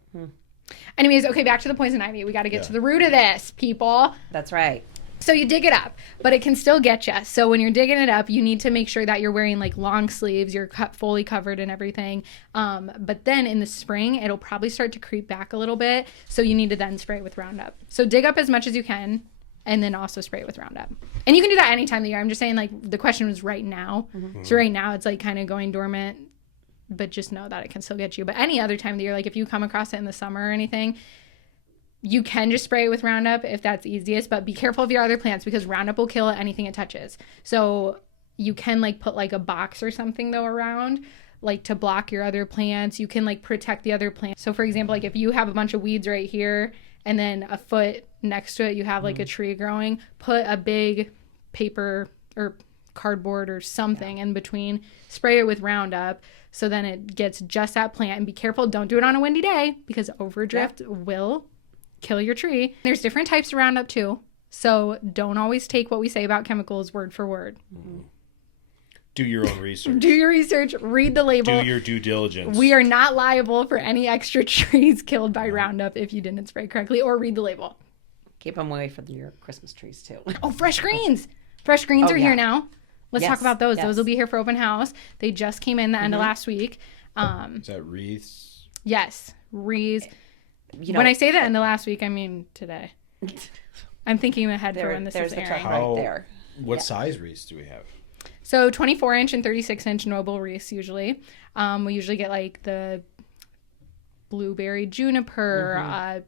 Anyways, okay, back to the poison ivy. We got to get to the root of this, people. That's right. So you dig it up, but it can still get you. So when you're digging it up, you need to make sure that you're wearing like long sleeves, you're fully covered and everything. But then in the spring, it'll probably start to creep back a little bit. So you need to then spray it with Roundup. So dig up as much as you can, and then also spray it with Roundup. And you can do that any time of the year. I'm just saying, like, the question was right now. Mm-hmm. So right now it's like kind of going dormant, but just know that it can still get you. But any other time of the year, like if you come across it in the summer or anything, you can just spray it with Roundup if that's easiest, but be careful of your other plants because Roundup will kill anything it touches. So you can like put like a box or something though around, like to block your other plants. You can like protect the other plants. So for example, like if you have a bunch of weeds right here and then a foot next to it, you have like a tree growing, put a big paper or cardboard or something in between, spray it with Roundup. So then it gets just that plant, and be careful. Don't do it on a windy day because overdrift will kill your tree. There's different types of Roundup too. So don't always take what we say about chemicals word for word. Mm-hmm. Do your own research. Do your research. Read the label. Do your due diligence. We are not liable for any extra trees killed by Roundup if you didn't spray correctly or read the label. Keep them away from your Christmas trees too. Oh, fresh greens. Fresh greens are here now. Let's talk about those. Yes. Those will be here for open house. They just came in the end of last week. Is that wreaths? Yes. Wreaths. When I say the end of last week, I mean today. I'm thinking ahead for when this is airing. Right there. What size wreaths do we have? So 24-inch and 36-inch noble wreaths usually. We usually get like the blueberry juniper,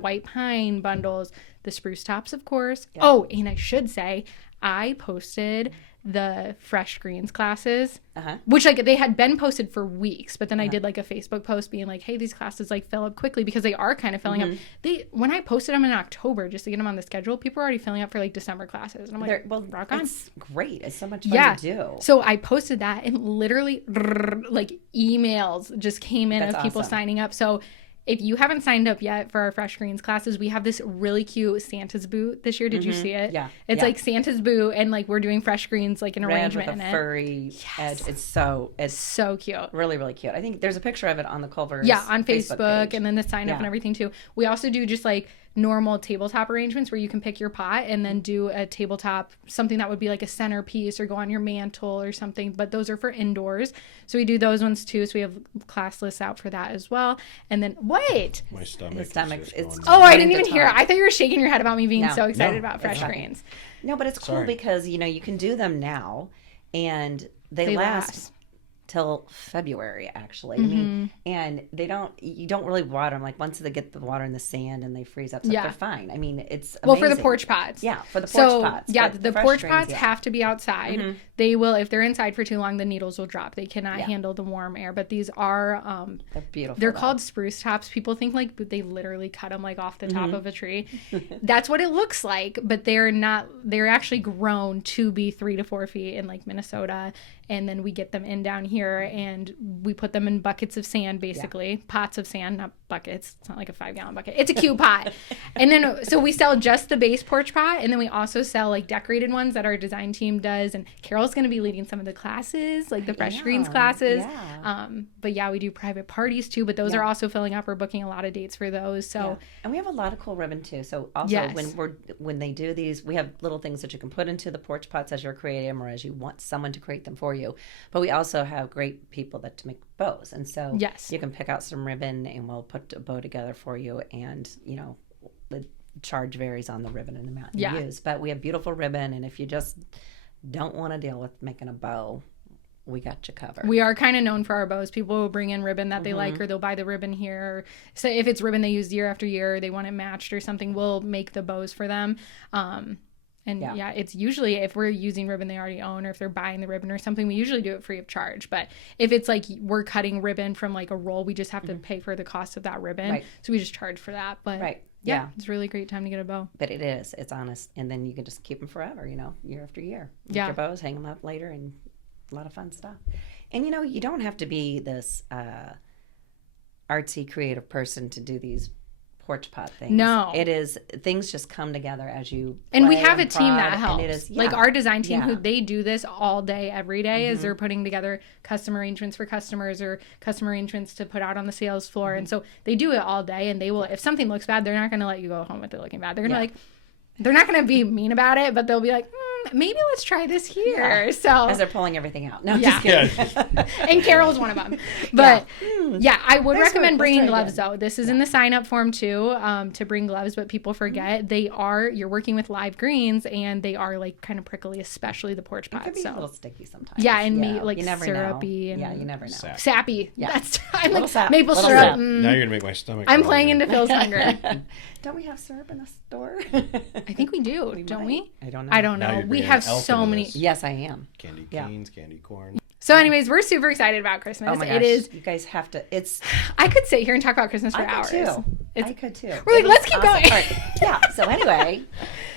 white pine bundles, the spruce tops, of course. Yeah. Oh, and I should say, I posted the fresh greens classes, which like they had been posted for weeks, but then I did like a Facebook post being like, hey, these classes like fill up quickly because they are kind of filling up. When I posted them in October just to get them on the schedule, people are already filling up for like December classes, and I'm like, well, rock on. It's great. It's so much fun to do. So I posted that, and literally like emails just came in of people signing up. So if you haven't signed up yet for our Fresh Greens classes, we have this really cute Santa's boot this year. Did you see it? Yeah. It's like Santa's boot, and like we're doing Fresh Greens, like an arrangement with a furry edge. It's so cute. Really, really cute. I think there's a picture of it on the Culver. On Facebook and then the sign up and everything too. We also do just like normal tabletop arrangements where you can pick your pot and then do a tabletop, something that would be like a centerpiece or go on your mantle or something, but those are for indoors. So we do those ones too. So we have class lists out for that as well. And then what? My stomach. I didn't even hear it. I thought you were shaking your head about me being so excited about Fresh Greens. No, but it's cool because you can do them now and they last till February actually. I mean, and you don't really water them. Like once they get the water in the sand and they freeze up, so they're fine. I mean, it's amazing. Well, for the porch pots. Yeah, for the porch pots. Yeah, the porch pots have to be outside. They will, if they're inside for too long, the needles will drop. They cannot handle the warm air. But these are they're beautiful. They're called spruce tops. People think like they literally cut them like off the top of a tree. That's what it looks like, but they're not. They're actually grown to be 3 to 4 feet in like Minnesota. And then we get them in down here and we put them in buckets of sand, basically. Pots of sand, not buckets. It's not like a 5-gallon bucket. It's a cute pot. And then, so we sell just the base porch pot. And then we also sell like decorated ones that our design team does. And Carol's going to be leading some of the classes, like the Fresh Greens classes. Yeah. But yeah, we do private parties too. But those are also filling up. We're booking a lot of dates for those. So and we have a lot of cool ribbon too. So also when they do these, we have little things that you can put into the porch pots as you're creating them or as you want someone to create them for you. But we also have great people that to make bows, and so you can pick out some ribbon and we'll put a bow together for you. And the charge varies on the ribbon and the amount you use, but we have beautiful ribbon. And if you just don't want to deal with making a bow, we got you covered. We are kind of known for our bows. People will bring in ribbon that they like, or they'll buy the ribbon here. So if it's ribbon they use year after year, they want it matched or something, we'll make the bows for them. And it's usually if we're using ribbon they already own, or if they're buying the ribbon or something, we usually do it free of charge. But if it's like we're cutting ribbon from like a roll, we just have to pay for the cost of that ribbon. Right. So we just charge for that. But it's a really great time to get a bow. But it is. It's honest. And then you can just keep them forever, year after year. Make your bows, hang them up later, and a lot of fun stuff. And, you don't have to be this artsy, creative person to do these porch pot things. No. It is, things just come together as you And we play have a and team that prod, helps. and it is, Like our design team, who yeah. they do this all day, every day, as they're putting together custom arrangements for customers or custom arrangements to put out on the sales floor. And so they do it all day, and they will, if something looks bad, they're not going to let you go home with it looking bad. They're going to they're not going to be mean about it, but they'll be like, maybe let's try this here. Yeah. So As they're pulling everything out. No, Yeah. just kidding. and Carol's one of them. But I would That's recommend good. bringing That's very gloves good. though. This is in the sign up form too, to bring gloves, but people forget you're working with live greens and they are like kind of prickly, especially the porch It pot. could be a So little sticky sometimes. yeah, and like you never syrupy know. and Yeah, you never know. Sap. sappy. Yeah. That's I'm Little like sap. maple Little syrup. sap. Now you're gonna make my stomach. I'm growl playing again. into Phil's hunger. Don't we have syrup in the store? I think we do, don't might. we? I don't know. I don't Now know. you're We bringing have elf so into many. this. Yes, I am. Candy Yeah. canes, candy corn. So, anyways, we're super excited about Christmas. Oh my gosh. It is. You guys have to. It's. I could sit here and talk about Christmas for I hours. could too. It's I could too. We're like, It let's is keep awesome. going. All right. Yeah. So anyway,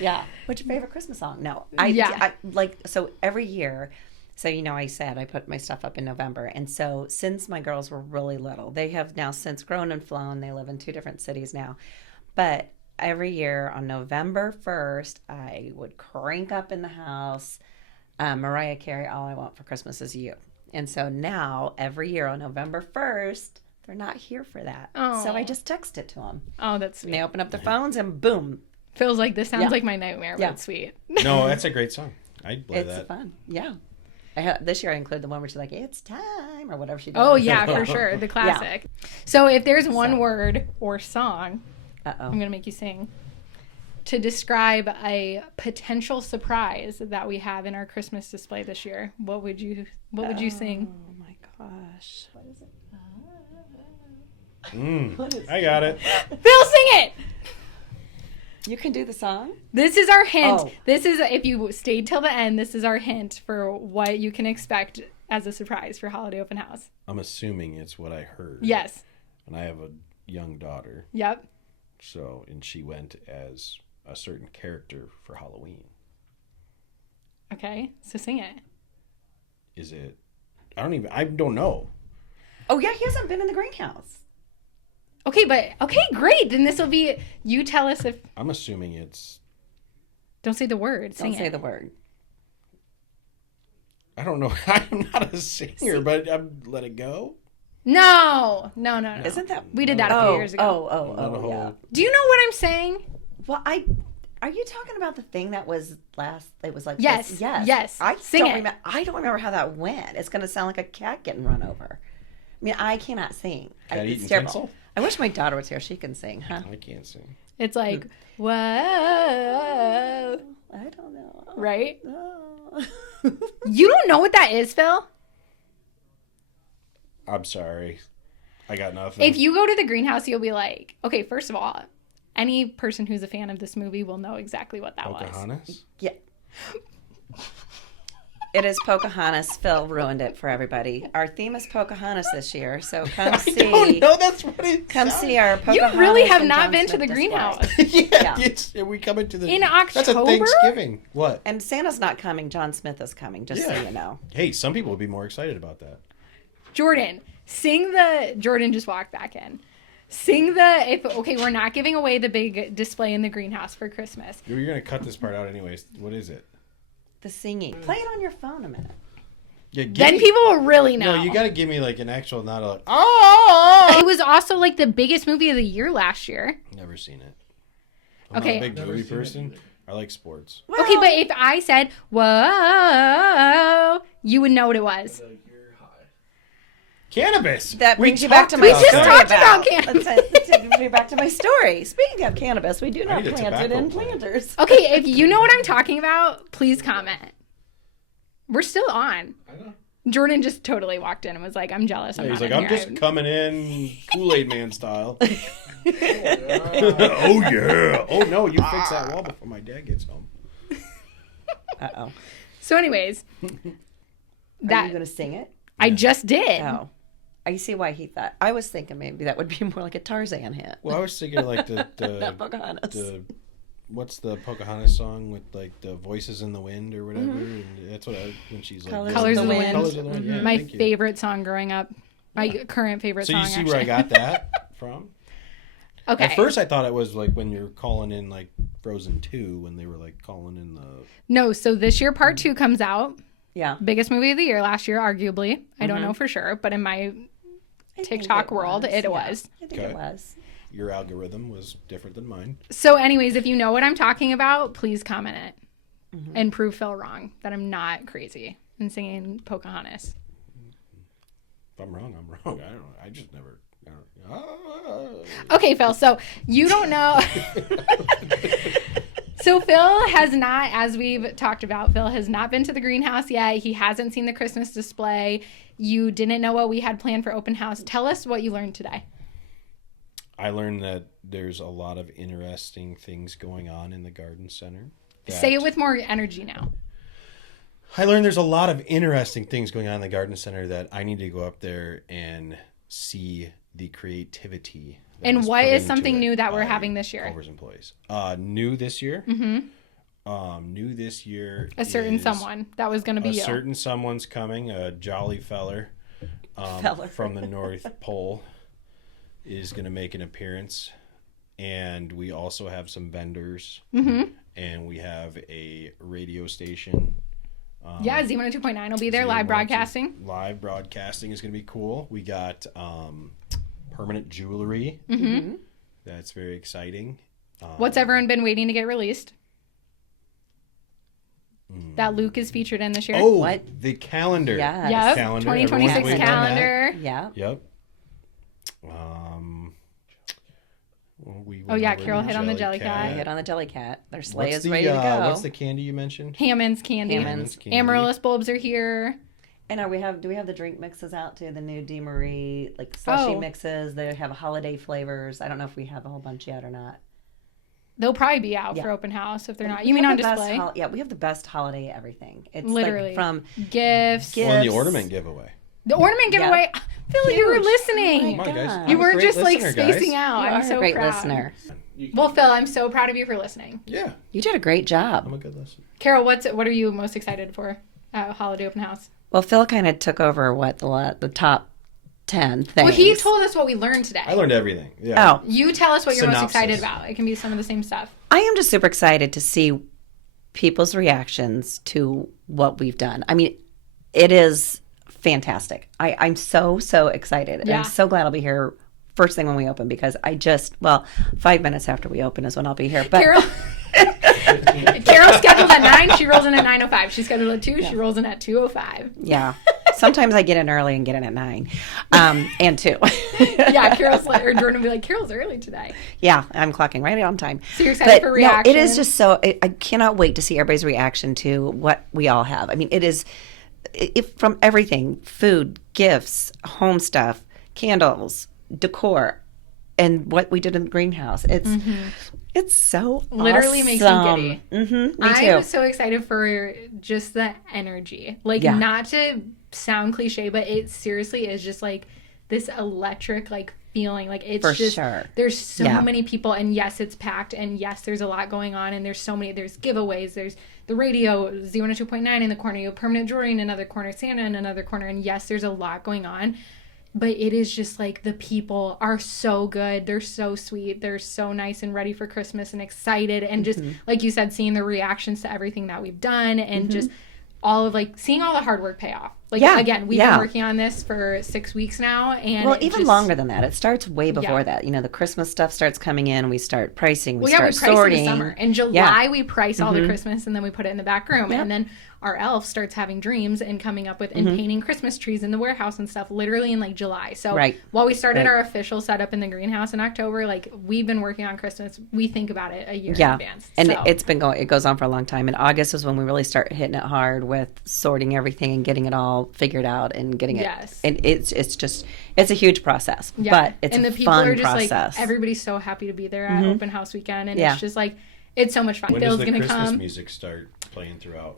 yeah. What's your favorite Christmas song? No, I like so every year. So I said I put my stuff up in November, and so since my girls were really little, they have now since grown and flown. They live in 2 different cities now, but every year on November 1st, I would crank up in the house Mariah Carey, All I Want for Christmas Is You. And so now every year on November 1st, they're not here for that. Oh. So I just text it to them. Oh, that's And sweet. they open up their phones and boom. Feels like this sounds Yeah. like my nightmare, but Yeah. it's sweet. No, that's a great song. I'd play It's that. fun. Yeah. This year I include the one where she's like, it's time, or whatever she does. Oh yeah, for sure, the classic. So if there's one word or song, Uh-oh. I'm gonna make you sing to describe a potential surprise that we have in our Christmas display this year. What would you sing? Oh my gosh. What is it? I got it. Phil, sing it. You can do the song? This is our hint. Oh. This is, if you stayed till the end, this is our hint for what you can expect as a surprise for Holiday Open House. I'm assuming it's what I heard. Yes. And I have a young daughter, Yep. and she went as a certain character for Halloween. Okay, so sing it. Is it? I don't know. Oh yeah, he hasn't been in the greenhouse. Okay, great. Then this will be, you tell us if, I'm assuming it's. don't say the word, sing Don't say it. the word. I don't know. I'm not a singer, but let it go. No. Isn't that? We did that a few years ago. Not a whole- Yeah. Do you know what I'm saying? Well, are you talking about the thing that was last? It was like Yes, this? Yes. yes. I Sing don't it. remember. I don't remember how that went. It's going to sound like a cat getting run over. I mean, I cannot sing. Cat It's eating terrible. tinsel? I wish my daughter was here. She can sing, huh? I can't sing. It's like, whoa, I don't know. right? Oh. You don't know what that is, Phil? I'm sorry. I got nothing. If you go to the greenhouse, you'll be like, okay, first of all, any person who's a fan of this movie will know exactly what that was. Pocahontas? Yeah. It is Pocahontas. Phil ruined it for everybody. Our theme is Pocahontas this year, so come I see. don't know. That's what it Come sounds- see our You Pocahontas. really have and not John been to Smith the display. greenhouse. Yeah, Yeah. we coming to the In That's a October? Thanksgiving. What? And Santa's not coming. John Smith is coming. Just so Yeah. you know. Hey, some people would be more excited about that. Jordan just walked back in. We're not giving away the big display in the greenhouse for Christmas. You're gonna cut this part out anyways. What is it? The singing. Play it on your phone a minute. Yeah, give Then me- people will really know. No, you got to give me like an actual, not a like. Oh, It was also like the biggest movie of the year last year. never seen it. I'm Okay. not a big Never movie seen it person. either. I like sports. Okay, but if I said, whoa, you would know what it was. Like you're high. Cannabis. That We brings you back talked to my about just story. that. talked about cannabis. Let's take you back to my story. Speaking of cannabis, we do not need a plant it tobacco in plant. planters. Okay, if you know what I'm talking about, please comment. We're still on. I know. Jordan just totally walked in and was like, I'm jealous. Yeah, I'm he's not like, in I'm here. just coming in Kool-Aid Man style. Yeah. Oh yeah. Oh no, you fix that wall before my dad gets home. Uh-oh. So anyways, Are you that going to sing it? I just did. Oh. I see why he thought. I was thinking maybe that would be more like a Tarzan hit. Well, I was thinking like Not the Pocahontas. what's the Pocahontas song with like the voices in the wind or whatever? And that's what when she's like Colors of the Wind. Colors of the Wind. Yeah, My thank you. favorite song growing up. My current favorite So song. you see actually. where I got that from? Okay. At first, I thought it was like when you're calling in like Frozen 2, when they were like calling in the. No, so this year part 2 comes out. Yeah. Biggest movie of the year last year, arguably. I don't know for sure, but in my I think TikTok world, it was. I think it was. Your algorithm was different than mine. So, anyways, if you know what I'm talking about, please comment it and prove Phil wrong that I'm not crazy and singing Pocahontas. If I'm wrong, I'm wrong. I don't know. I just never. Okay, Phil. So you don't know. So Phil has not, as we've talked about, Phil has not been to the greenhouse yet. He hasn't seen the Christmas display. You didn't know what we had planned for open house. Tell us what you learned today. I learned that there's a lot of interesting things going on in the garden center. Say it with more energy now. I learned there's a lot of interesting things going on in the garden center that I need to go up there and see the creativity. And what is something new that we're having this year? Culver's employees. New this year? Mm-hmm. New this year. A certain someone. That was going to be you. A certain someone's coming, a jolly feller, from the North Pole is going to make an appearance. And we also have some vendors. Mm-hmm. And we have a radio station. Yeah, Z102.9 will be there, live broadcasting. Live broadcasting is going to be cool. We got permanent jewelry. Mm-hmm. That's very exciting. What's everyone been waiting to get released? That Luke is featured in this year. Oh, What? the calendar. Yes. Yep, Calendar. 2026 Everyone's waiting on that. calendar. Yeah. Yep. We Oh, yeah, went over Carol the hit on the Jellycat. I hit on the Jellycat. Their sleigh What's is the, ready to go. What's the candy you mentioned? Hammond's candy. Hammond's candy. Amaryllis bulbs are here. And do we have the drink mixes out too? The new DeMarie, like slushy Oh. mixes. They have holiday flavors. I don't know if we have a whole bunch yet or not. They'll probably be out Yeah. for open house if they're not. We You mean have on the best display? yeah, we have the best holiday everything. It's Literally. like from Gifts. Gifts. Well, and the ornament giveaway. The ornament giveaway. Phil, you were Huge. listening. Come on, guys. God. You I'm a weren't great just like listener, guys. spacing out. You I'm are so a great proud. listener. Well, Phil, I'm so proud of you for listening. Yeah, You did a great job. I'm a good listener. Carol, what are you most excited for at holiday open house? Well, Phil kind of took over the top 10 things. Well, he told us what we learned today. I learned everything. Yeah. Oh, You tell us what you're most Synopsis. excited about. It can be some of the same stuff. I am just super excited to see people's reactions to what we've done. I mean, it is fantastic. I'm so excited. And Yeah. I'm so glad I'll be here first thing when we open because 5 minutes after we open is when I'll be here. But Carol scheduled at 9. She rolls in at 9:05. She's scheduled at 2. She rolls in at 2:05. yeah, sometimes I get in early and get in at 9 and 2. Yeah, Carol's like, or Jordan will be like, Carol's early today. Yeah, I'm clocking right on time. So you're excited for reaction? No, it is just so. I cannot wait to see everybody's reaction to what we all have. I mean, it is from everything: food, gifts, home stuff, candles, decor, and what we did in the greenhouse. It's so Literally awesome. makes me giddy. Mm-hmm, me too. I'm so excited for just the energy. Like, Yeah. not to sound cliche, but it seriously is just like this electric, like, feeling. Like, it's For just, sure. there's so Yeah. many people, and yes, it's packed, and yes, there's a lot going on, and there's giveaways, there's the radio, Z102.9 in the corner, you have permanent jewelry in another corner, Santa in another corner, and yes, there's a lot going on. But it is just like the people are so good. They're so sweet. They're so nice and ready for Christmas and excited. And just like you said, seeing the reactions to everything that we've done and just all of like seeing all the hard work pay off. Like, Yeah, again, we've yeah. been working on this for 6 weeks now. And Well, it even just- longer than that. It starts way before Yeah. that. You know, the Christmas stuff starts coming in. We start pricing. We Well, yeah, we start price sorting. in the summer. In July, we price all the Christmas and then we put it in the back room. Yep. And then our elf starts having dreams and coming up with and painting Christmas trees in the warehouse and stuff literally in like July. So Right. while we started Right. our official setup in the greenhouse in October, like we've been working on Christmas. We think about it a year in Yeah, advance. and So, it's been going. It goes on for a long time. And August is when we really start hitting it hard with sorting everything and getting it all figured out and getting it. Yes. And it's a huge process, yeah. but it's and a the people fun are just process. like everybody's so happy to be there at open house weekend, and Yeah. it's just like it's so much fun. When does Bill's the gonna Christmas come. music start playing throughout?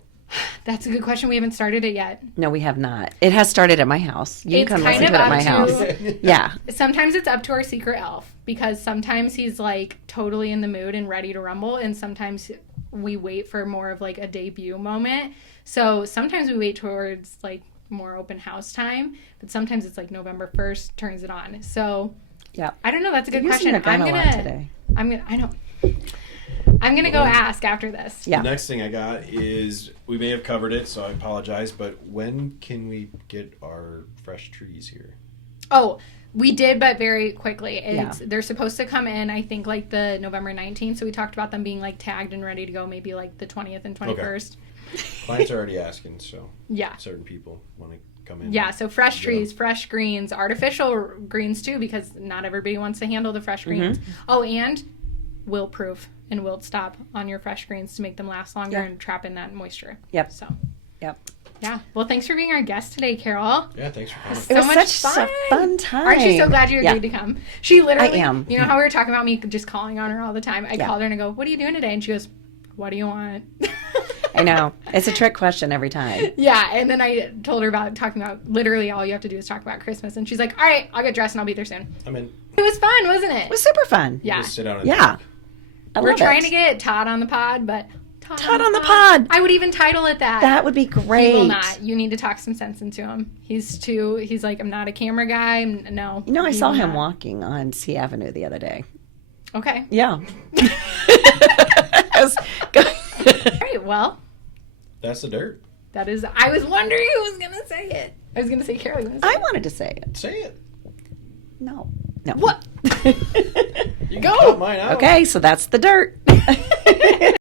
That's a good question. We haven't started it yet. No, we have not. It has started at my house. You It's can come kind listen of to it at my up house. to- Yeah, Sometimes it's up to our secret elf because sometimes he's like totally in the mood and ready to rumble, and sometimes we wait for more of like a debut moment. So sometimes we wait towards like more open house time, but sometimes it's like November 1st turns it on. So Yeah. I don't know. That's a good You're question. using your gun a lot today. I know. I'm gonna go ask after this. Yeah. The next thing I got is, we may have covered it, so I apologize, but when can we get our fresh trees here? Oh, we did, but very quickly. They're supposed to come in, I think, like the November 19th. So we talked about them being like tagged and ready to go, maybe like the 20th and 21st. Okay. Clients are already asking, so yeah, certain people want to come in. Yeah, so fresh trees, fresh greens, artificial greens too, because not everybody wants to handle the fresh greens. Oh, and wilt proof and wilt stop on your fresh greens to make them last longer and trap in that moisture. Yep. So. Yep. Yeah. Well, thanks for being our guest today, Carol. Yeah, thanks for coming. It was such a fun time. Aren't you so glad you agreed to come? She literally, I am. You know how we were talking about me just calling on her all the time? I called her and I go, what are you doing today? And she goes, what do you want? I know. It's a trick question every time. Yeah. And then I told her about talking about literally all you have to do is talk about Christmas. And she's like, all right, I'll get dressed and I'll be there soon. I'm in. It was fun, wasn't it? It was super fun. Yeah. Just sit down and talk. We're trying to get Todd on the pod, but Todd on the pod. I would even title it that. That would be great. He will not. You need to talk some sense into him. He's like, I'm not a camera guy. No. You know, I saw him walking on C Avenue the other day. Okay. Yeah. All right, well. That's the dirt. That is, I was wondering who was going to say it. I was going to say Carol. I wanted to say it. Say it. No. What? You can cut mine out. Okay, so that's the dirt.